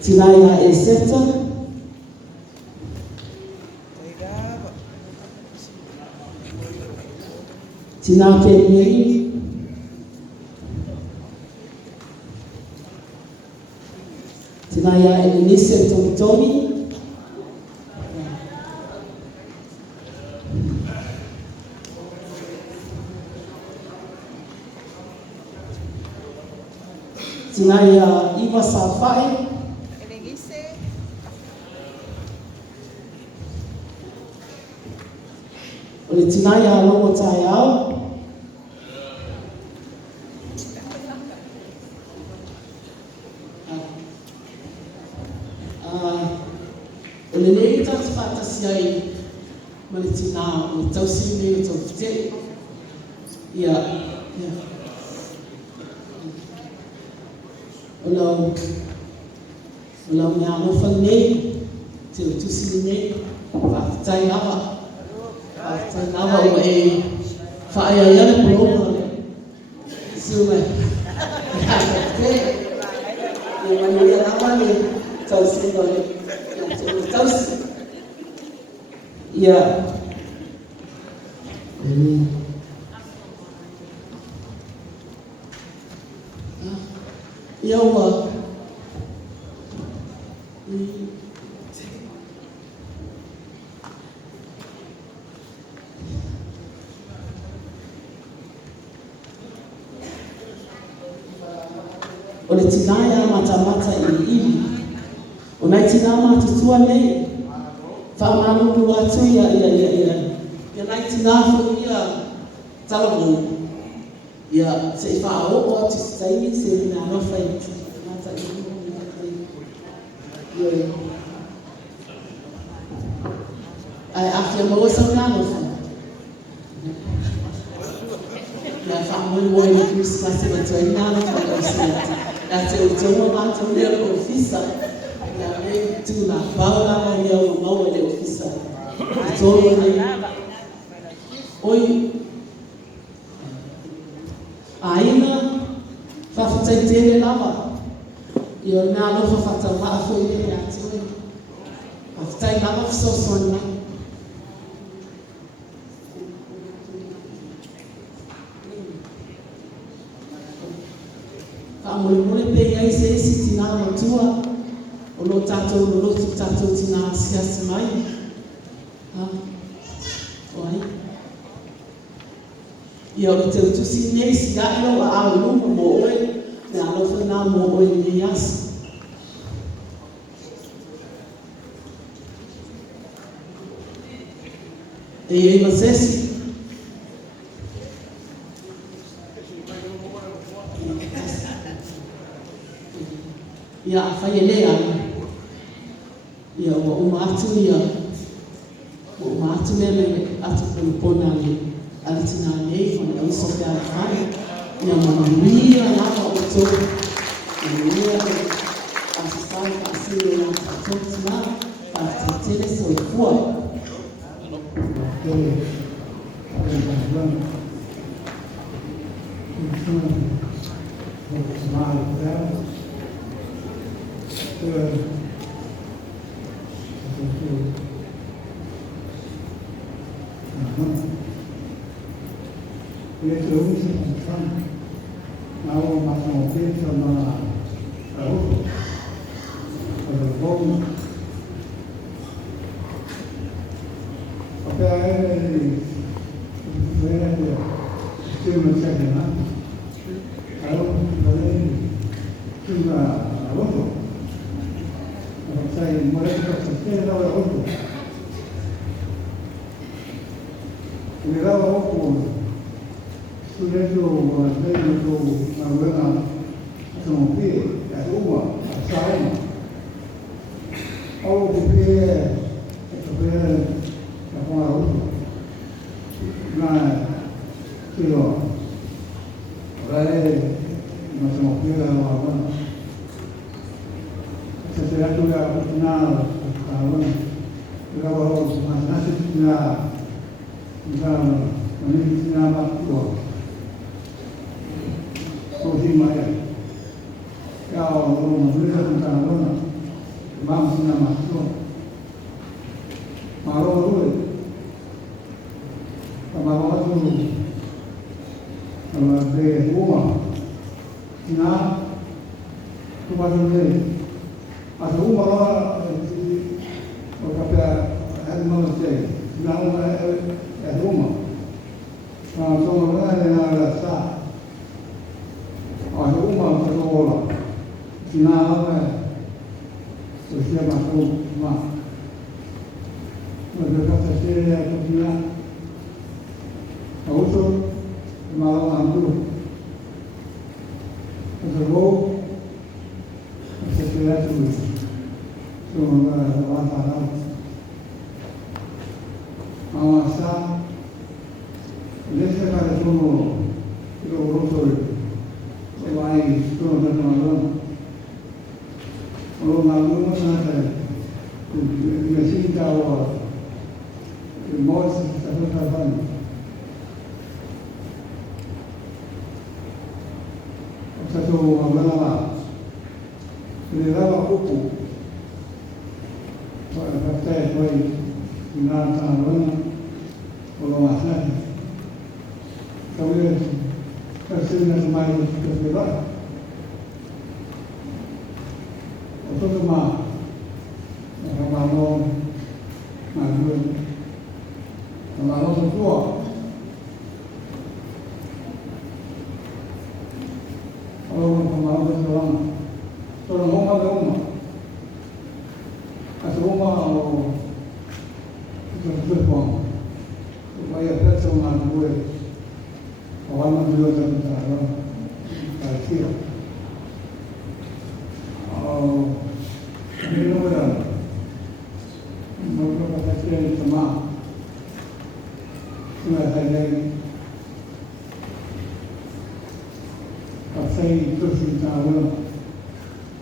Tina ia Eseta. Tina Penny. Tina ia Elenise Tomitoni. Tina ia Iva Safai. O le tina ia Longo Taiao. O le nei tatu whātasi ai ma le tina o le tausi me o tau fite. Ia. O lau mea alofa nei, te o tusi nei, whaakitai awa. Whaakitai awa o e whaia iare poloma le. Siume. Ia te. Ia mani ia awa le tausi no le. Ia tausi. Ia. Ia ua. O le tinaya mata ili. O nai tina matutua nei. Whaamanuku atu ia nai tina fu ia talamu. Ia se whaopo atu staimi se ina alofa i mata ili. Ai afia maua sa una alofa. Ia whaamui ni Christmas e matua ina alofa i osiati. Ia te utonga mātou lea ko ofisa. Ia me tu na paula ma ia o maua le ofisa. Tolo nei. Oi. Aina whawhatai tele lava. Ia o nea alofa whatau maa fo i le atu e. Whawhatai lava fisosoan mai. Mole pe ia se isi tina matua o lo tu tatou tina siasi mai. Oi. Ia o te utusi nei si ailo a au luma mo oe me alofa na mo oe ni yasi. E iei masesi. Ia whai lea ia ua umatu ia ua umatu mea me atu pona le alitina nei ma le uso pia whai ia manuia lava o tō manuia asistai pasire na tōtima pa te tele so i fua Awasa, lese para sono lo roto lo vai sono da non lo malumo sana che si tava il modo sta facendo è stato una buona le dava poco poi in alta buona o lo massaggio capire persino mai che va o tutto ma eravamo ma lui ma lo so tuo allora come lo sono una donna a Roma per buono, vai a prezzo una due, o hanno due da partire. Non lo faccio il ma, come sai, passei tutto in tavola,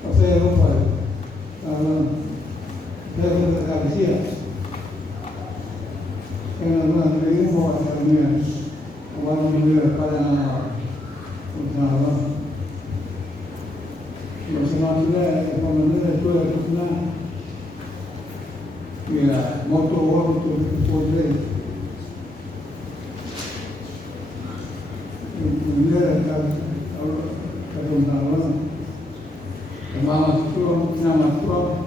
passei a Roma, per la Galizia. Yang adalah dari bawah dunia, awal dunia pada utara. Bersama kita, ekonomi itu adalah ya motor untuk poder. Dunia adalah utara. Nama Tuhan,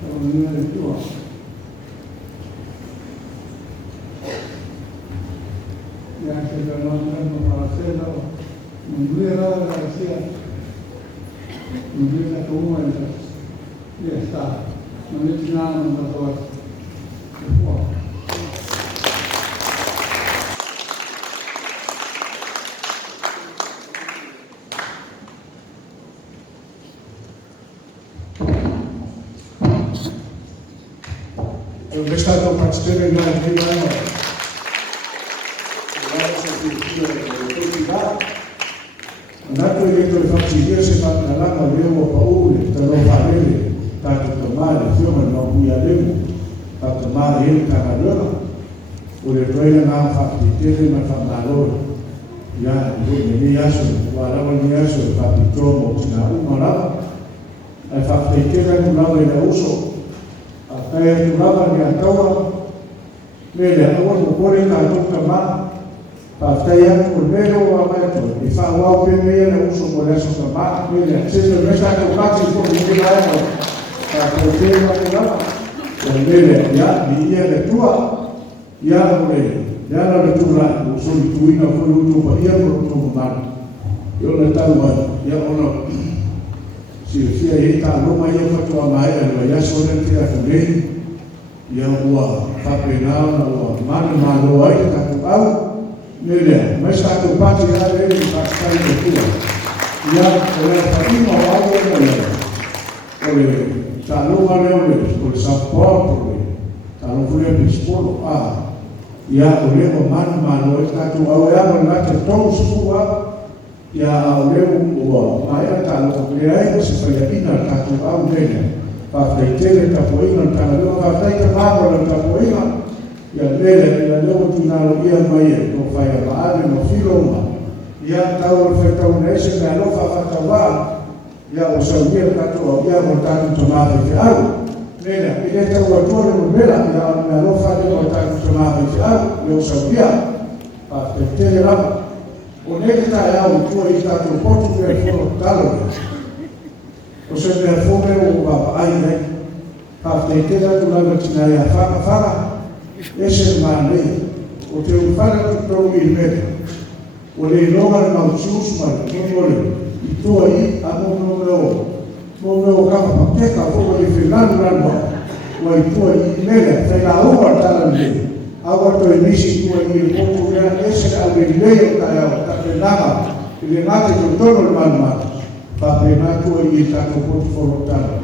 dunia itu. Yang sudah nonton Marcelo, membela Garcia, membela Tuhan, dia está, menitnya membuat semua. Eu estava participando na vida. Nato eletto le facce se fa la lama avevo paura, te lo farei, tanto tomare, fiume non mi avevo, a tomare il canadone, o le prende a fatti, tiene ma fa malore, ya, mi aso, guardavo il mio aso, fatti trovo, c'era una lava, e fatti tiene un lava in uso, a te un lava mi attora, vede, a uno cuore la tocca ma, Paftayan Urbero Amato, e fa uau primeira uso por eso tomar, mira, se não está com parte por ninguém lá, para poder uma mira, já minha leitura, já na leitura, o solituína foi o teu pai, o teu humano. Eu não estava, já não, se aí está, não mais eu faço a maia, já sou dentro da também, já o fapenal, o mano, aí está com algo. Mira, mas está com parte já dele para estar em leitura. Já olha para mim ao lado olha, está no valeu por São Paulo, está no folha bispolo, já olha o mano está com olha lá que todos sua, já olha o aí está no folha se foi aqui na está com ao dele, para feiter está poindo está no vai ter que pagar está poindo. Ya lele ya leo tunalogia maye no faya baadhi no filoma ya tawo feta unaisha na lofa fatawa ya usaudia katoa ya motatu tomafe fiaru nena ileta watore mbela ya na lofa de motatu tomafe fiaru ya usaudia pa tetele rama onekta ya utua itatu potu ya fono talo oseme fome o baba ai pa tetele tulanga tinaya fara esse mane o teu fala tu pro ilme o le loga na usus mal no e tu aí a no kama pakeka fogo de Fernando Rando o aí tu aí mega sai na rua talande agora tu inici tu aí pouco grande esse albergue tá penava ele mate com todo o mal para pegar tu aí tá com ponto forotal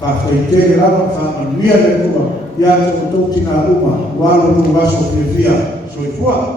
Pafeite lava whamanuia le kua, ia te motou tina uma, walo tu waso pevia, soifua.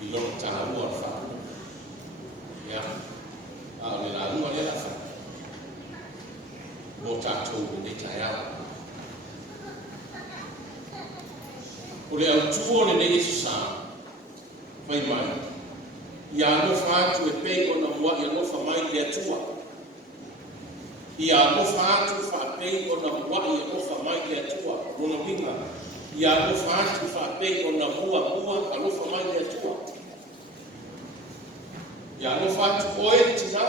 Ilong tahu, Ya. Le la runga le la fa. Mo tātou ne taiao. O le au tuo le nei sa. Fai mai. Ia no fatu e pei o na mua ia no fa mai le atua. Ia no fatu fa pei o na mua ia no fa mai le atua. Rona winga. Ia no fatu fa pei o na mua a no fa mai le atua. Ia no fatu oe le tina.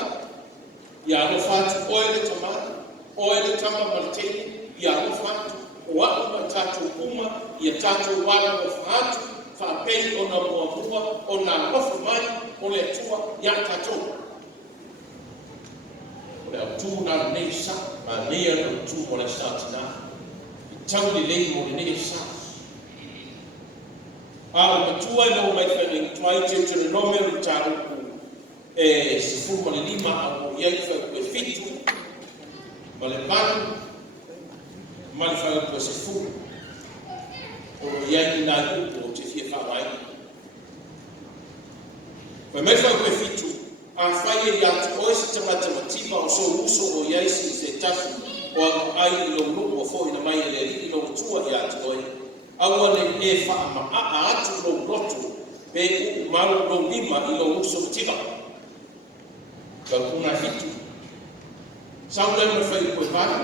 Ia no fatu oe le tamana. Oe le tama marteni. Ia no fatu o aku ma tatu kuma. Ia tatu wala o fatu. Fa pei o na mua o na nofu mai o le atua ia tatu. O le autu na nei sa. Ma nea le autu o le sa tina. Tau le lei mo le nei sa. A o matua i no mai whene tuai te tene nome o tāru ku e sifuru ma le lima a o iai whau e fitu ma le manu ma le whau ku e sifuru o iai nā kupu o te fia whawai. Wai mai whau ku e fitu a whai e atu oe se tamata matipa o so uso o iai si se tafu o ai i lo lupu o fo ina mai e le li i lo tua i atu oe. Aua ne e wha ma a atu lo roto pe u mau lo lima i lo uso tika. Ka kuna hitu. Sau le me whai koe pari,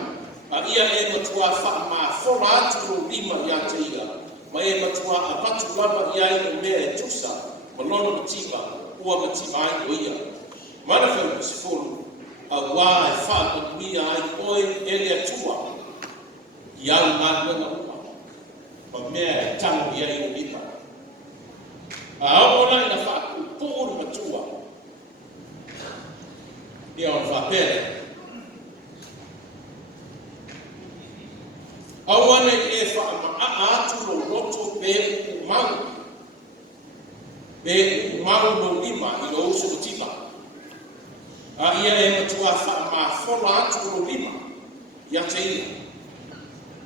a ia e matua wha ma fora atu lo lima i a te ia, ma e matua a patu lama i ai o mea e tusa, ma nono matiba, ua matiba ai o ia. Mana whai koe sifuru, a wā e wha ma mia ai oe ele atua, i au ngā nuenga ua. Ma mea e tango i ai o lipa. A aona ina whaaku pōru matua. Ia o whapere. Awana e whaama a atu lo roto pe u mau. Pe u mau lo lima i lo uso tipa. A ia e matua whaama whola atu lo lima. Ia te ia.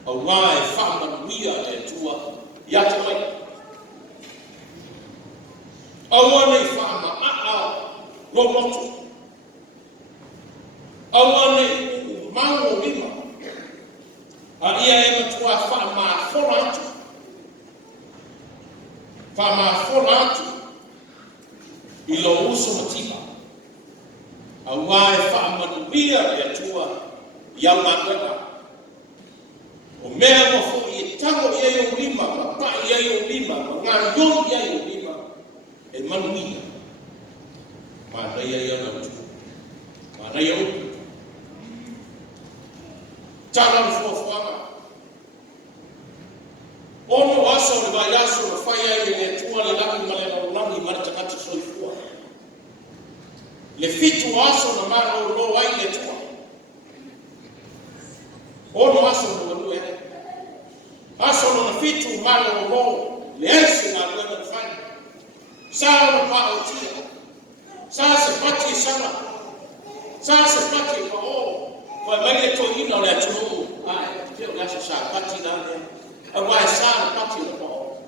A wā e whaama nuia e tua ia te mai. A wā nei whaama lo roto. A wā nei u mau o lima. A ia e matua whaama whola atu. Whaama whola atu i lo uso matipa. A wā e whaama nuia e tua ia mataka. O mea mo fo i tango i ai o lima, ma pa i ai o lima, ma ngā yon i ai o lima, e manuia. Ma nei ai ana tu. Ma nei au. Tala ni fuafuanga. Ono aso le vai aso le fai ai le tua le laki ma le laulangi ma le takata soifua. Le fitu aso na mara o lo ai le tua. Ono aso no lue. Aso no fitu malo lo le ese na lue na fai. Sa no pa o tia. Sa se pati sana. Sa se pati ko o. Ko mai le to ina le tu. Ai, te o lasa sa pati na le. A vai sa na pati ko.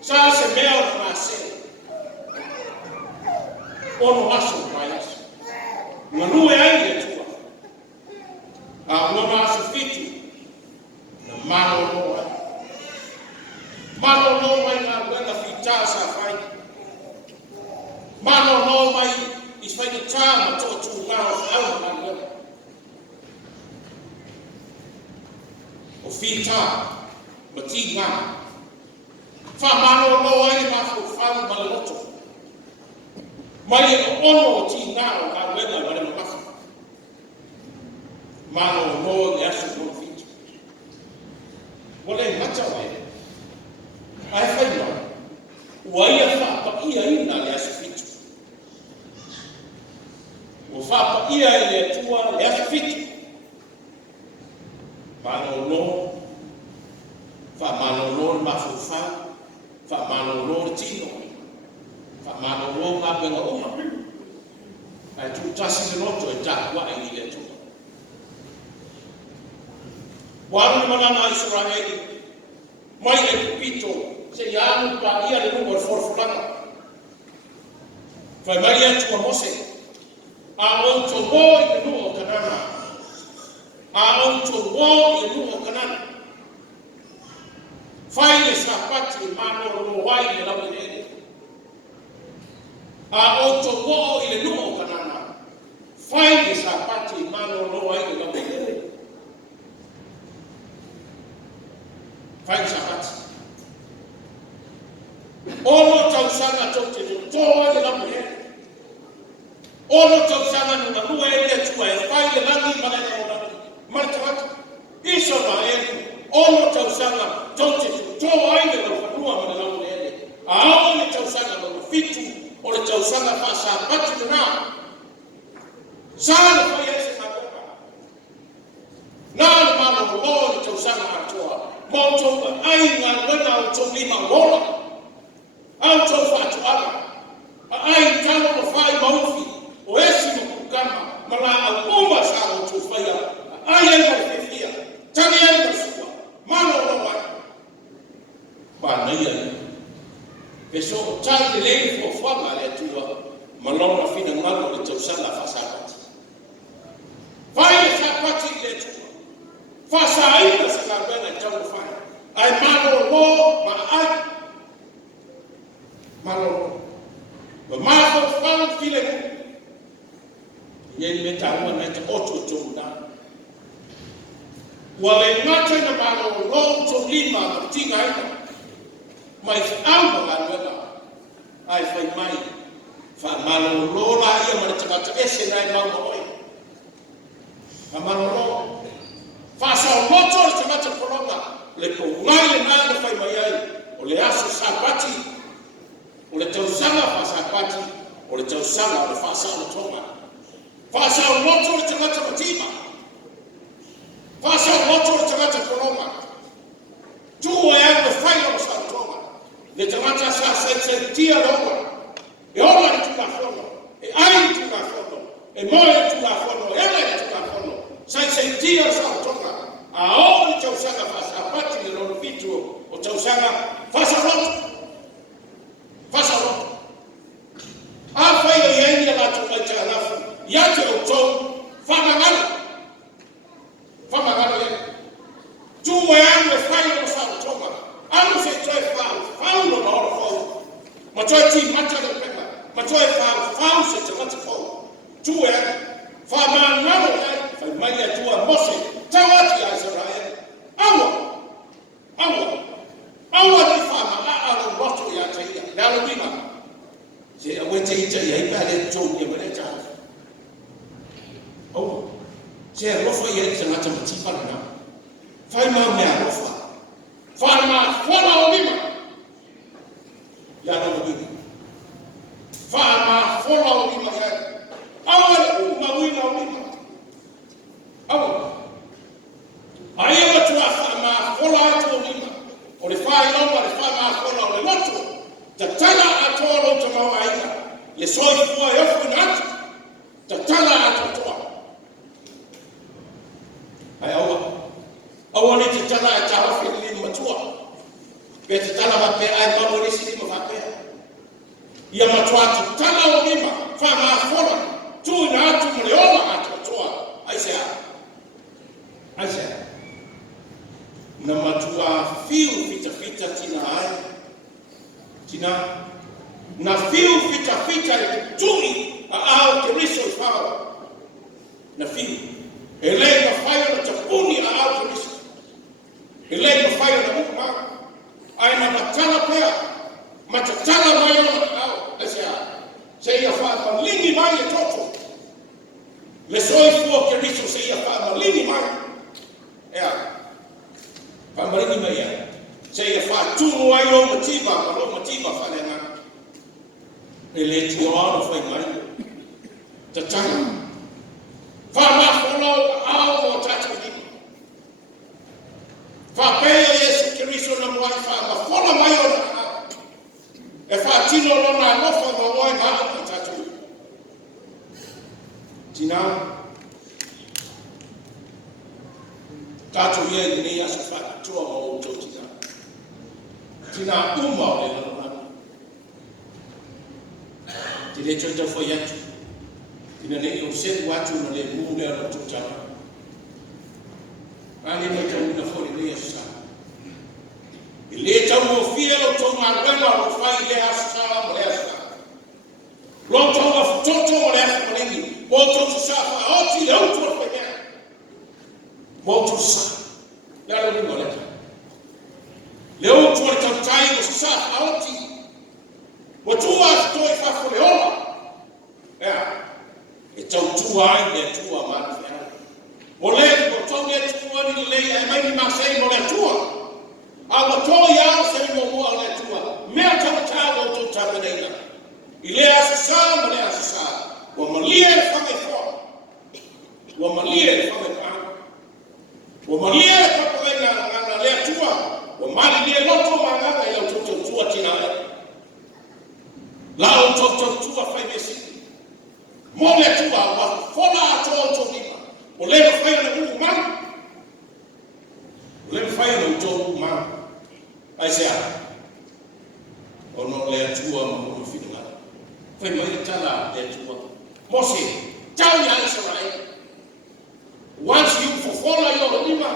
Sa se meo na se. Ono aso mai aso. Manu e ai le tua. A ono aso fitu. Na malo no ai. Malo no mai na wena fita sa fai. Malo no mai is fai the time to ngao au na wena. O fita mati nga. Fa malo no ai ma fu fa maloto. Mai ono ti ngao na wena ma le mafu. Malo no ya su no fita. Wala mata wai. Ai fai no. Wai fa pa ia ina le asfitu. O fa pa ia le tua le asfitu. Mano no. Fa mano no ma fu fa mano no tino. Fa mano no ma benga uma. Ai tu tasi no to ta wa ai le tua. Wanu mana Israeli. Mai e pito se ia no pa ia le numero forfulanga. Fa Maria tu Mose A o to wo i no kanana. A o to wo i no kanana. Fai le sapati mano lo wai le la bene. A o to wo i no kanana. Fai le sapati mano lo wai le la bene. Fai sapati. Ono tausanga tote toa le la bene. Ono tausanga no na lua e tua e fai le langi mana e ona. Martawat. Iso na e ono tausanga tote toa ai le la lua mana la bene. A ono tausanga no fitu o le tausanga pasa pati na. Sana fai ese magoma. Na mana mo le tausanga atoa. Mo to ai nga wana o to lima mola. Au to fatu ala. Ai tano no fai maufi. O esi mo kukama. Mala au umba sa o to fai ala. Ai ai mo fefia. Tani ai mo sua. Malo no wai. Ba nei ai. Peso tali lei fo fama le tua. Malona fina ngalo le tau sala fasapati. Fai le sapati le tua. Fasa ai na sa bena tau fai. Ai malo lo ma ai malo. Ma malo fan file. Ye meta una te oto tunda. Wale mate na malo lo to lima tinga ina. Mai amba galwela. Ai fai mai. Fa malo lo la ia ma te kata ese nai malo oi. Fa malo lo. Fa sa moto te mata kolonga. Le po ngai le nai fai mai ai. O le aso sapati. O le tausanga fa sapati. O le tausanga o le fa sa o tonga. Fa sa moto te mata matima. Fa sa moto te mata kolonga. Tu o ia le fai o sa tonga. Le tamata sa sentia longa. E ora tu la fono. E ai tu la fono. E moe tu la fono. E ai tu la fono. Sai sentia sa tonga. A ora te usanga fa sapati le loro fitu. O te usanga fa sa roto. Fa sa roto. A fai o ieni la tu la te alafu. Ia te o tau. Fa magana. Fa magana le. Tu e ane fai o sa tonga. Anu se toi fau no ora fau. Ma toi ti mata le peka. Ma toi fau se te mata fau. Tu e fa manano ai fa mai a tua mose. Tawati a Israel. Awa ti fa ma a roto ya taia. Na lo bima. Se a wete ita ya ipa le tau ya mele ta. Oh. Se a rofa ya te mata mati fa na. Fai ma me a rofa. Farma fora o bima. Ya no bima. Farma fora o bima ya. Awa ma wina o bima. Awa. Ai ela tua farma fora o bima. O le fai no ma le farma fora o le loto. Ta tala a tolo to ma aina. Le soi fua e fu nat. Ta tala a to. Ai awa. Awa ni te tala a tala fili matua. Pe te tala va pe ai ma mo si mo va pe. Ia matua te tala o bima. Farma fora. Tu na tu mo le ola a to. Ai se na matua fiu fita tina ai. Tina na fiu fita e tui a au te riso fao. Na fiu. Ele na fai na tapuni a au te riso. Ele na fai na mukma. Ai na matala pea. Matatala mai na au. Asia. Se ia fa ma lingi mai e toto. Le soi fuo che riso se ia fa ma lingi mai. Ea. Pamarini mai se ia fa tu ai o motiva fa lenga ele tu ora foi mai tatanga fa ma follow ao tatu di fa pe Yesu Kristo na mo fa ma follow mai o e fa tino lo na no fa mo ai ma tatu tina Tato ye ni ya sa tu o to tina. Tina uma le na. Tile cho foi ya. ina nei o se watu no le mu le o tuta ani me tau na fo le sa ile tau mo fia lo to ma ngana o fai le asa mo le asa lo to ma toto mo le asa mo ni mo to sa fa o ti le o to pe ya mo to sa ya lo ni le leo tu atatai o sa o ti mo tu a to e fa fo le ola ya e tau tu ai le tu a ma fia o le mo to le tu ni le ai mai ma sei mo le tu a to ya sei mo mo le tu me tau tau o tu ta nei ile a sa mo le a sa o mo lie fa me fo o mo lie fa me pa o mo lie fa ko na le tu o mali le loto manganga ya to tu tina la o to fai mesi mo le tu wa fola to ni o le fai na u man o le fai na to man ai se o no le tu mo fina fai mai tala le tu mo se tau ya se rai once you fulfill your lima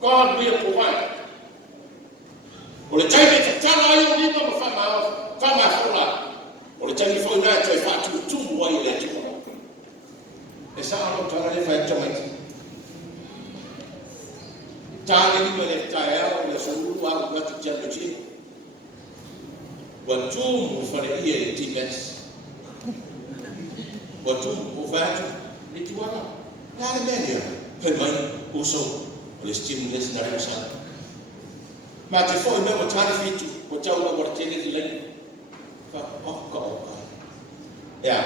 God will provide. O le taimi te tala ai o lima ma whama whola. O le taimi whau nā te whātu tumu ai le tumu. E sa ano tala le whai tamaiti. Tāne lima le tae au le soruru au gati jambaji. Wa tumu whare ia i times. Wa tumu o whātu ni tuana. Nāre menia. Pai mai uso o le stimulus na rewasana. Ma te foi me o tari fitu o tau na wartene di lei fa oka ya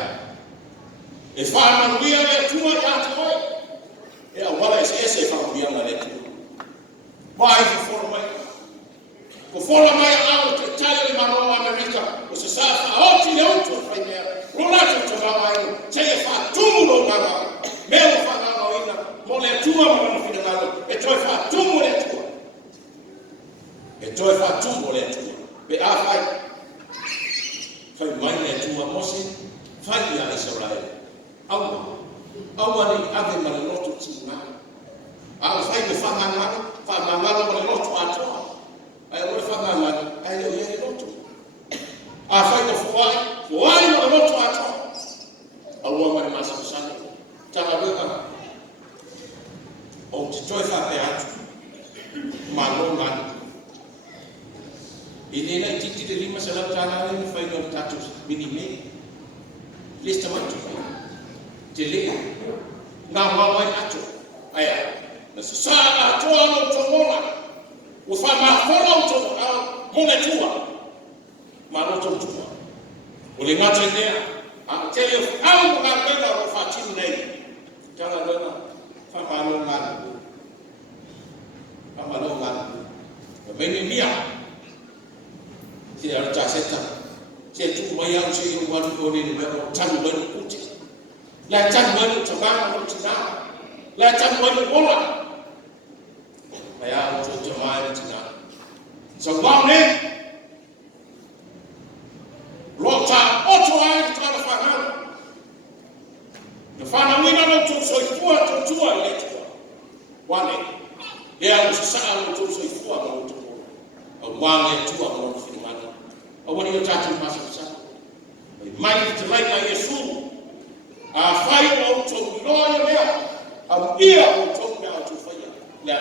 e fa na wia le tuma ya te oi e a wala ese fa wia na le tuma vai for mai ko fola mai a te tale ma no America o se sa a oti le o to fa me rola to mai se fa tumu no na me o fa na no ina mo le tuma mo fina na e to fa tumu le tuma e toi fa tumo le tu pe a fai mai le tu a mosi fai ya Israel au ni ave ma le lotu tina a fai de fa ma le lotu a to ai o fa ma ai le lotu a fai de fuai ma le lotu a to au ma ma sa sa ta la beka o te toi fa pe a ma lo ma ini na titi de lima salam tana ni fai no tatu minime lista mantu tele na wa atu aya na sa atu no tomola o fa ma fola to mo le tua ma no to tua o le ngata ne a tele au ma pena o fa tin nei tala dona fa ma no ma bene mia se ara ta seta se tu mai au se o wan ko ni me o tan wan kuti la tan wan to ba no tina la tan wan ola mai au to mai tina so ba ne lota o to ai ta fa na no fa na wina no to so to le to wane ya sa au to so no to o wane to no o wani o tatu masa sa mai te lai na Yesu a fai o to loya lea a ia o to me o to fai la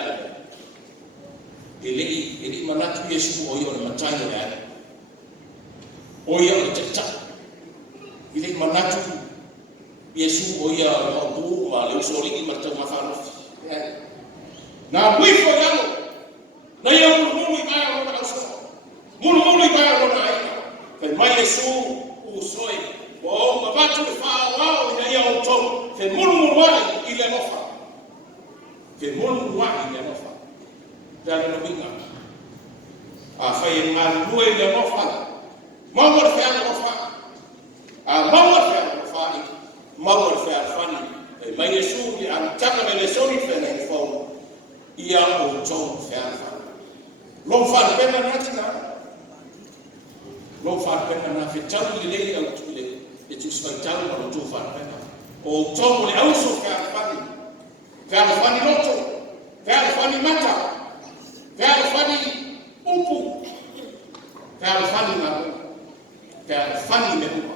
ele manatu Yesu o yo matai la o ia o tata ele manatu Yesu o ia o bu ma le so ri ma ta ma fa na wi fo yalo na ia mu i ka o na so mu i ka o na pe mai Yesu usoi o mabatu fa wao ina ya uto fe mulu wai ile nofa fe mulu wai ile nofa dana no binga a fa ye mal duwe ile nofa mawar fe ana nofa a mawar fe ana nofa mawar fe afani pe mai Yesu ni antaka mele soni fe na fo ia uto fe afani lo fa pena natina lo fa pena na fitau le au tule e tu spai tau ma tu fa pena O tongo le auso ke alfani loto, ke alfani mata, ke alfani upu, ke alfani ngaku, ke alfani me upa.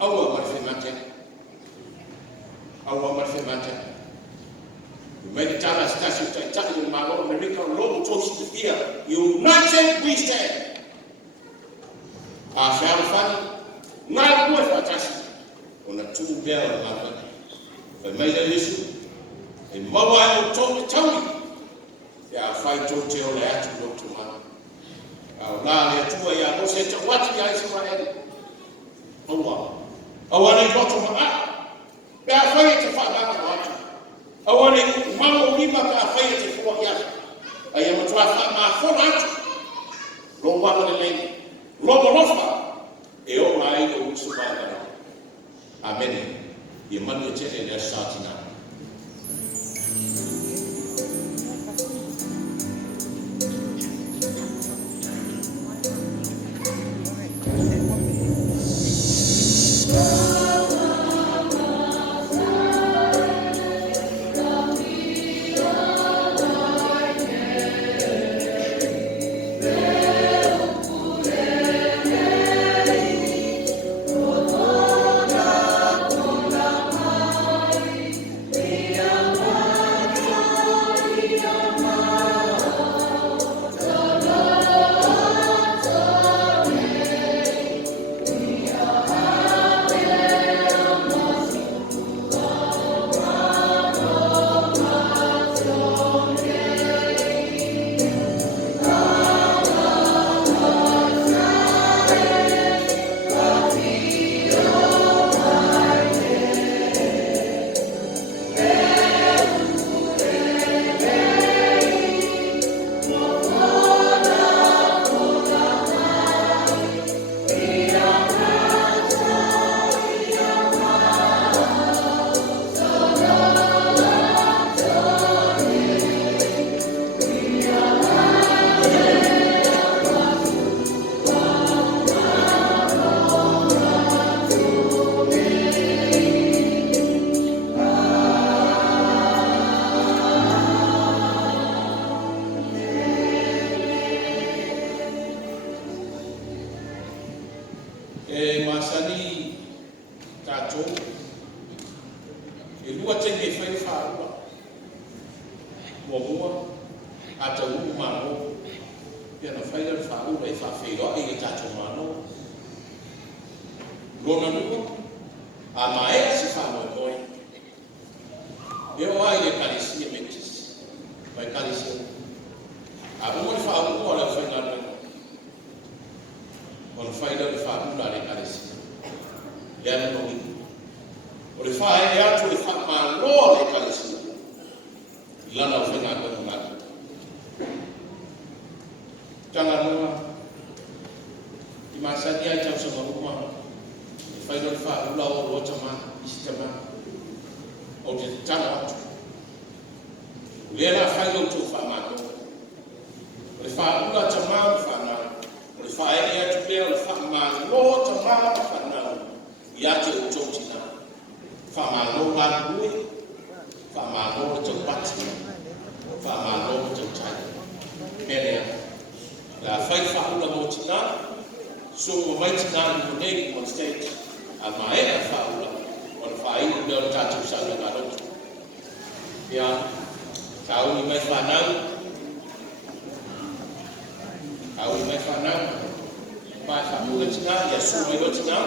Aua marfe mate. Aua marfe mate. Many times stasi utai in malo America logo tosi te pia. United we stand. A fe alfani, ngai kue fatasi. Ona tu bela lava. Fa meia yesu. E mawa e o tōne taui. Ya fai tō te o le atu no tu mana. Au nā le atua ia no se te wati ai se maere. Awa nei koto maa. Pea fai te whaamaka watu. Awa nei mamo lima pea fai te fua iasa. Ai e matua whaamaa fona atu. Lo wanga le leni. Logo lofa. E o mai o usu mai. Amen. Ia manu e tene le asatina. Masani tato e lua tene fai whaarua mua ata uu mano ia na whaia whaarua e whawhiroa e tato mano lona lua a maea si whanau moi e o ai e kalisia metis vai kalisia a mua ni whaarua le whainga nui on faida le whaarua le kalisia Liana no wiki. O le whae e atu le wha loa le kalisia. Lana o whenga kona ngata. Tanga noa. I masani ai tau sama ruma. E whaida le wha ula o roa tama, isi tama. O te tanga atu. Lea whaida o tō wha mano. O le wha ula tama o whanau. O le whae e atu lea le wha loa tama o whanau. Ia te o tōtina, whamalo ngā rui, whamalo te pati, whamalo te tai. Merea, la whai whaula mō tina, so mo mai tina ni mo neri on stage, a maera whaula, o le whai i leo tātou sauna ngā roto. Ia, kau ni mai whanau, mai whaula tina, ia so mai o tina,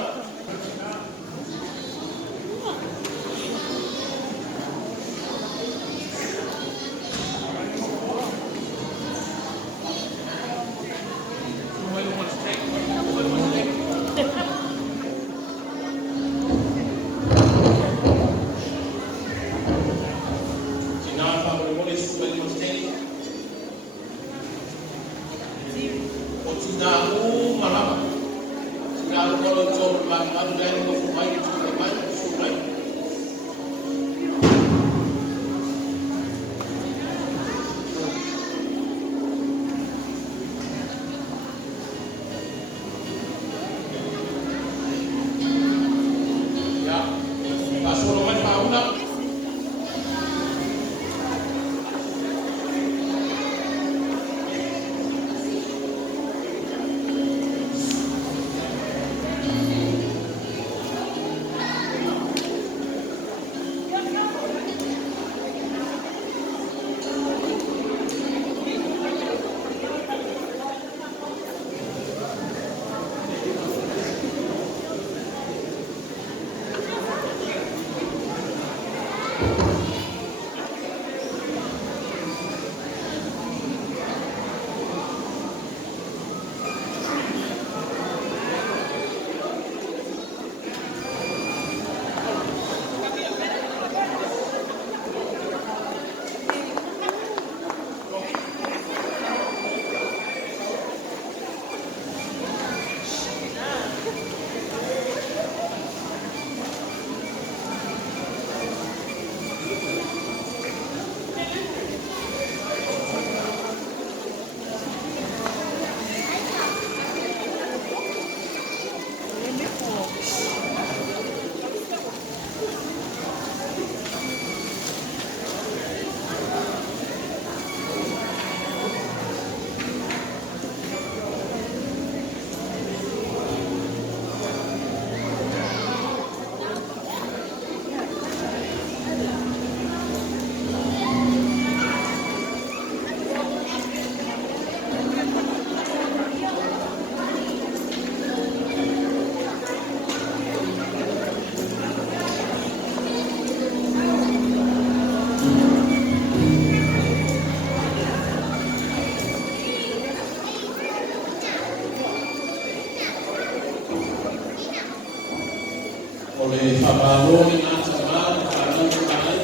Oleh Fabaloni Nacional, Fabaloni Nacional,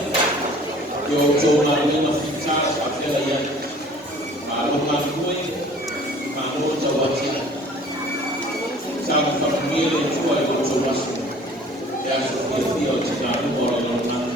yo cuma lima ficar papel yang malu mangkui, malu jawabnya, sama família tua yo cuma ya seperti yo cakap orang-orang.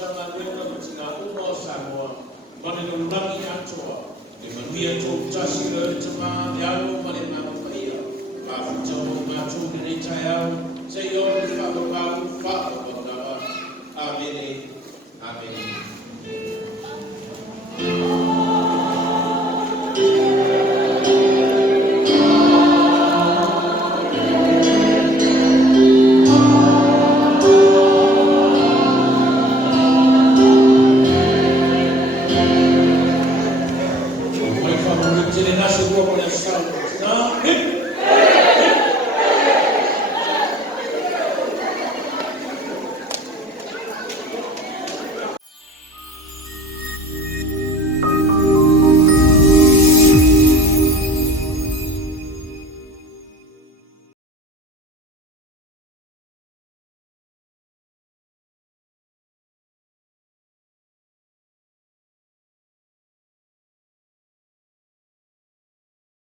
tanga leona matina uma o Samoa. Mane no langi atoa. Le manuia tō tasi le tama le alo mane nāma whaia. Mawhutau o mātou ni nei tai au. Se i o le whakapau whakapau. Amen. Amen.